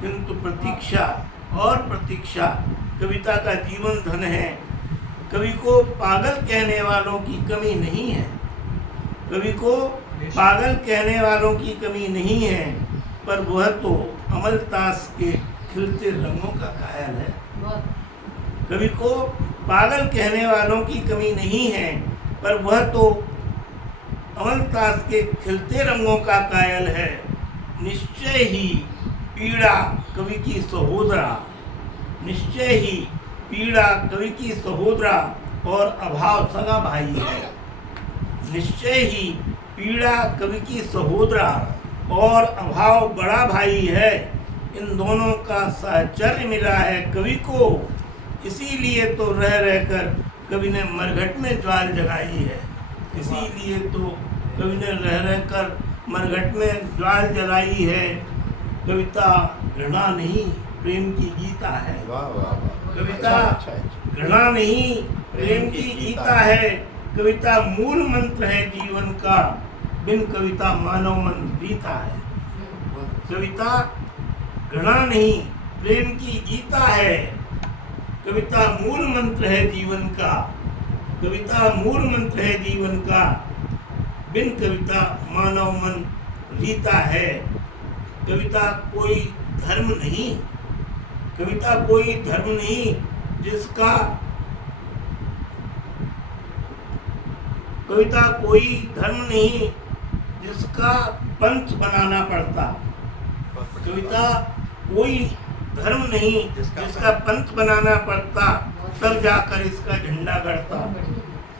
किंतु प्रतीक्षा कविता का जीवन धन है। कवि को पागल कहने वालों की कमी नहीं है, पर वह तो अमलतास के खिलते रंगों का कायल है। कवि को पागल कहने वालों की कमी नहीं है, पर वह तो अमलतास के खिलते रंगों का कायल है। निश्चय ही पीड़ा कवि की सहोदरा और अभाव सगा भाई है। निश्चय ही पीड़ा कवि की सहोदरा और अभाव बड़ा भाई है। इन दोनों का साहचर्य मिला है कवि को, इसीलिए तो रहकर कवि ने मरघट में ज्वाल जगाई है। इसीलिए तो कवि ने रहकर मरघट में ज्वाल जलाई है। कविता घृणा नहीं प्रेम की गीता है। कविता घृणा नहीं प्रेम की गीता है। कविता मूल मंत्र है जीवन का, बिन कविता मानव मन बीता है। कविता घृणा नहीं प्रेम की गीता है। कविता मूल मंत्र है जीवन का, कविता मूल मंत्र है जीवन का, बिन कविता मानव मन रीता है। कविता कोई धर्म नहीं जिसका पंथ बनाना पड़ता। कविता कोई धर्म नहीं जिसका पंथ बनाना पड़ता, तब जाकर इसका झंडा गड़ता।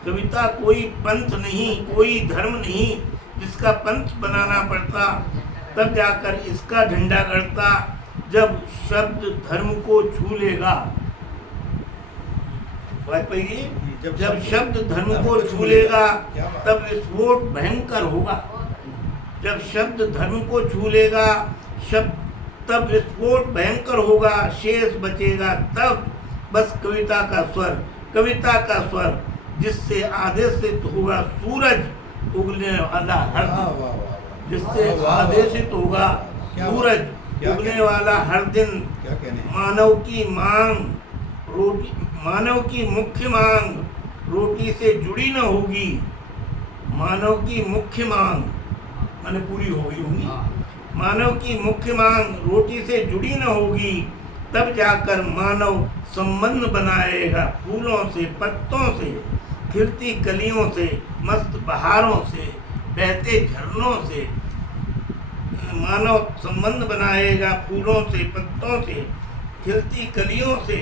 कविता कोई पंथ नहीं, कोई धर्म नहीं जिसका पंथ बनाना पड़ता, तब जाकर इसका झंडा गड़ता। जब शब्द धर्म को छू लेगा, जब शब्द धर्म को छू लेगा तब विस्फोट भयंकर होगा। जब शब्द धर्म को छू लेगा तब विस्फोट भयंकर होगा। शेष बचेगा तब बस कविता का स्वर, कविता का स्वर, जिससे आदेशित होगा सूरज उगने वाला हर दिन, जिससे आदेशित होगा सूरज उगने वाला हर दिन। मानव की मांग रोटी, मानव की मुख्य मांग रोटी से जुड़ी न होगी। मानव की मुख्य मांग माने पूरी हो गई होगी। मानव की मुख्य मांग रोटी से जुड़ी न होगी, तब जाकर मानव संबंध बनाएगा फूलों से, पत्तों से, खिलती कलियों से, मस्त बहारों से, बहते झरनों से। मानव संबंध बनाएगा फूलों से, पत्तों से, खिलती कलियों से,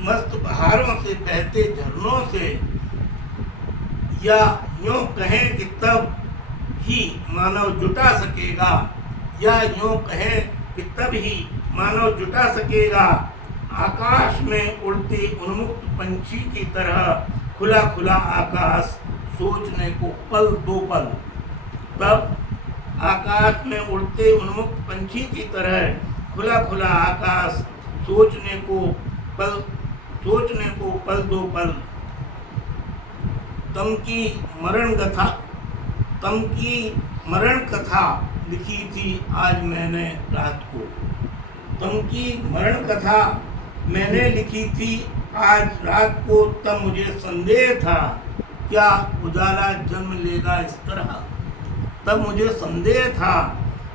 मस्त बहारों से, बहते झरनों से। या यूं कहें कि तब ही मानव जुटा सकेगा, या यूं कहें कि तब ही मानव जुटा सकेगा। आकाश में उड़ते उन्मुक्त पंछी की तरह खुला खुला आकाश सोचने को पल दो पल। तब आकाश में उड़ते उन्मुक्त पंछी की तरह खुला खुला आकाश सोचने को पल दो पल। तम की मरण कथा लिखी थी आज मैंने रात को। तम की मरण कथा मैंने लिखी थी आज रात को। तब मुझे संदेह था क्या उजाला जन्म लेगा इस तरह। तब मुझे संदेह था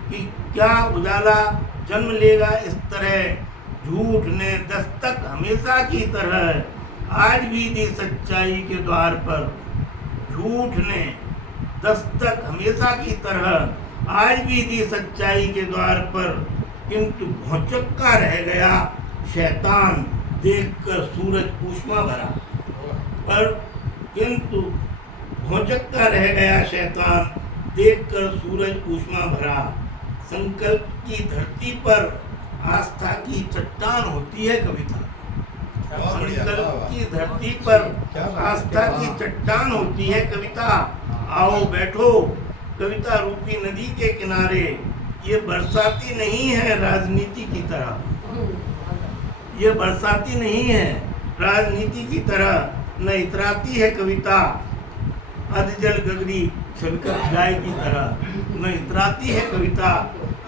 कि क्या उजाला जन्म लेगा इस तरह। झूठ ने दस्तक हमेशा की तरह आज भी दी सच्चाई के द्वार पर। झूठ ने दस्तक हमेशा की तरह आज भी दी सच्चाई के द्वार पर। किंतु भौचक्का रह गया शैतान देखकर सूरज ऊष्मा भरा। पर किंतु भौचक्का रह गया शैतान देखकर सूरज ऊष्मा भरा। संकल्प की धरती पर आस्था की चट्टान होती है कविता। संकल्प की धरती पर आस्था की चट्टान होती है कविता। आओ बैठो कविता रूपी नदी के किनारे। ये बरसाती नहीं है राजनीति की तरह। ये बरसाती नहीं है राजनीति की तरह। न इतराती है कविता अधजल गगरी छलकत जाए की तरह। न इतराती है कविता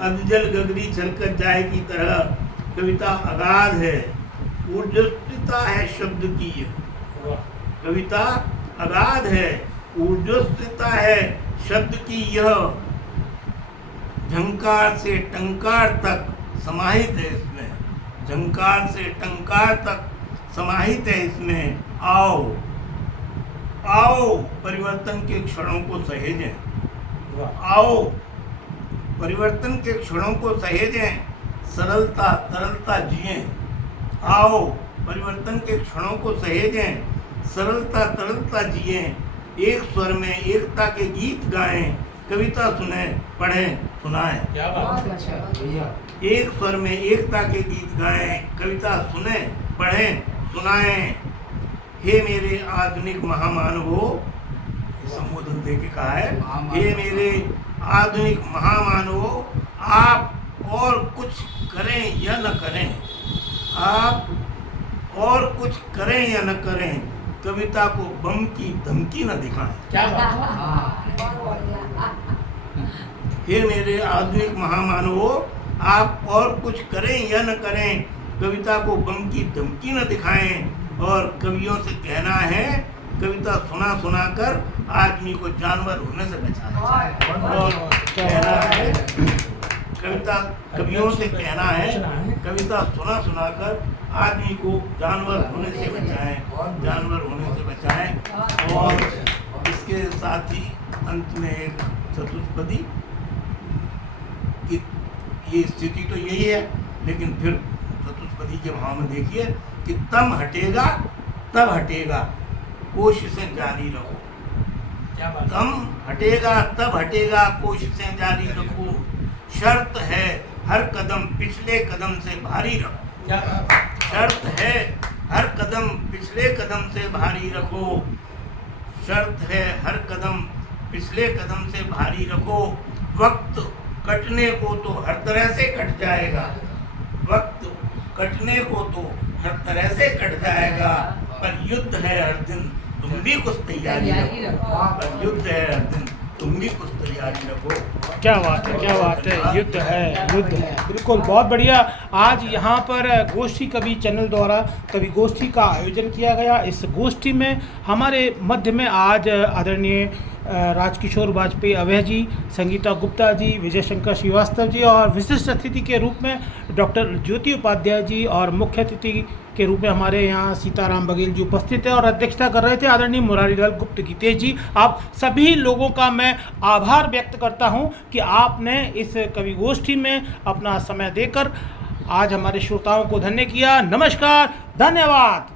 अधजल गगरी छलकत जाए की तरह। कविता अगाध है, ऊर्जस्विता है शब्द की। कविता अगाध है, ऊर्जस्विता है शब्द की। यह झंकार से टंकार तक समाहित है इसमें। झंकार से टंकार तक समाहित है इसमें। आओ आओ परिवर्तन के क्षणों को सहेजें। आओ परिवर्तन के क्षणों को सहेजें। सरलता तरलता जिएं। आओ परिवर्तन के क्षणों को सहेजें। सरलता तरलता जिएं। एक स्वर में एकता के गीत गाएं। कविता सुने पढ़ें सुनाएं। क्या बात है। एक स्वर में एकता के गीत गाएं। कविता सुने पढ़ें सुनाएं। हे मेरे आधुनिक महामानवों, संबोधन दे के कहा है, हे मेरे आधुनिक महामानवों, आप और कुछ करें या न करें, आप और कुछ करें या न करें, कविता को बम की धमकी न दिखाएं। क्या बात हे मेरे आधुनिक महामानवों, आप और कुछ करें या न करें, कविता को बम की धमकी न दिखाएं। और कवियों से कहना है, कविता सुना सुना कर आदमी को जानवर होने से बचाएं। और कहना है, कवियों से कहना है, कविता सुना सुना कर आदमी को जानवर होने से बचाएं, जानवर होने से बचाएं। और इसके साथ ही अंत में एक चतुष्पदी कि ये स्थिति तो यही है, लेकिन फिर चतुष्पदी के भाव में देखिए कि तम हटेगा तब हटेगा, कोशिशें जारी रखो। क्या बात। तम हटेगा तब हटेगा, कोशिशें जारी रखो। शर्त है हर कदम पिछले कदम से भारी रखो। शर्त है हर कदम पिछले कदम से भारी रखो। शर्त है हर कदम पिछले कदम से भारी रखो। वक्त कटने को तो हर तरह से कट जाएगा, वक्त कटने को तो हर तरह से कट जाएगा, पर युद्ध है हर दिन तुम भी कुछ तैयारी रखो। पर युद्ध है हर दिन तुम भी कुछ तैयारी रखो। क्या बात है, क्या बात है। युद्ध है, युद्ध है, बिल्कुल, बहुत बढ़िया। आज यहाँ पर गोष्ठी कवि चैनल द्वारा कवि गोष्ठी का आयोजन किया गया। इस गोष्ठी में हमारे मध्य में आज आदरणीय राजकिशोर वाजपेयी अभय जी, संगीता गुप्ता जी, विजय शंकर श्रीवास्तव जी और विशिष्ट अतिथि के रूप में डॉक्टर ज्योति उपाध्याय जी और मुख्य अतिथि के रूप में हमारे यहाँ सीताराम बघेल जी उपस्थित हैं और अध्यक्षता कर रहे थे आदरणीय मुरारीलाल गुप्त गीतेश जी। आप सभी लोगों का मैं आभार व्यक्त करता हूँ कि आपने इस कवि गोष्ठी में अपना समय देकर आज हमारे श्रोताओं को धन्य किया। नमस्कार, धन्यवाद।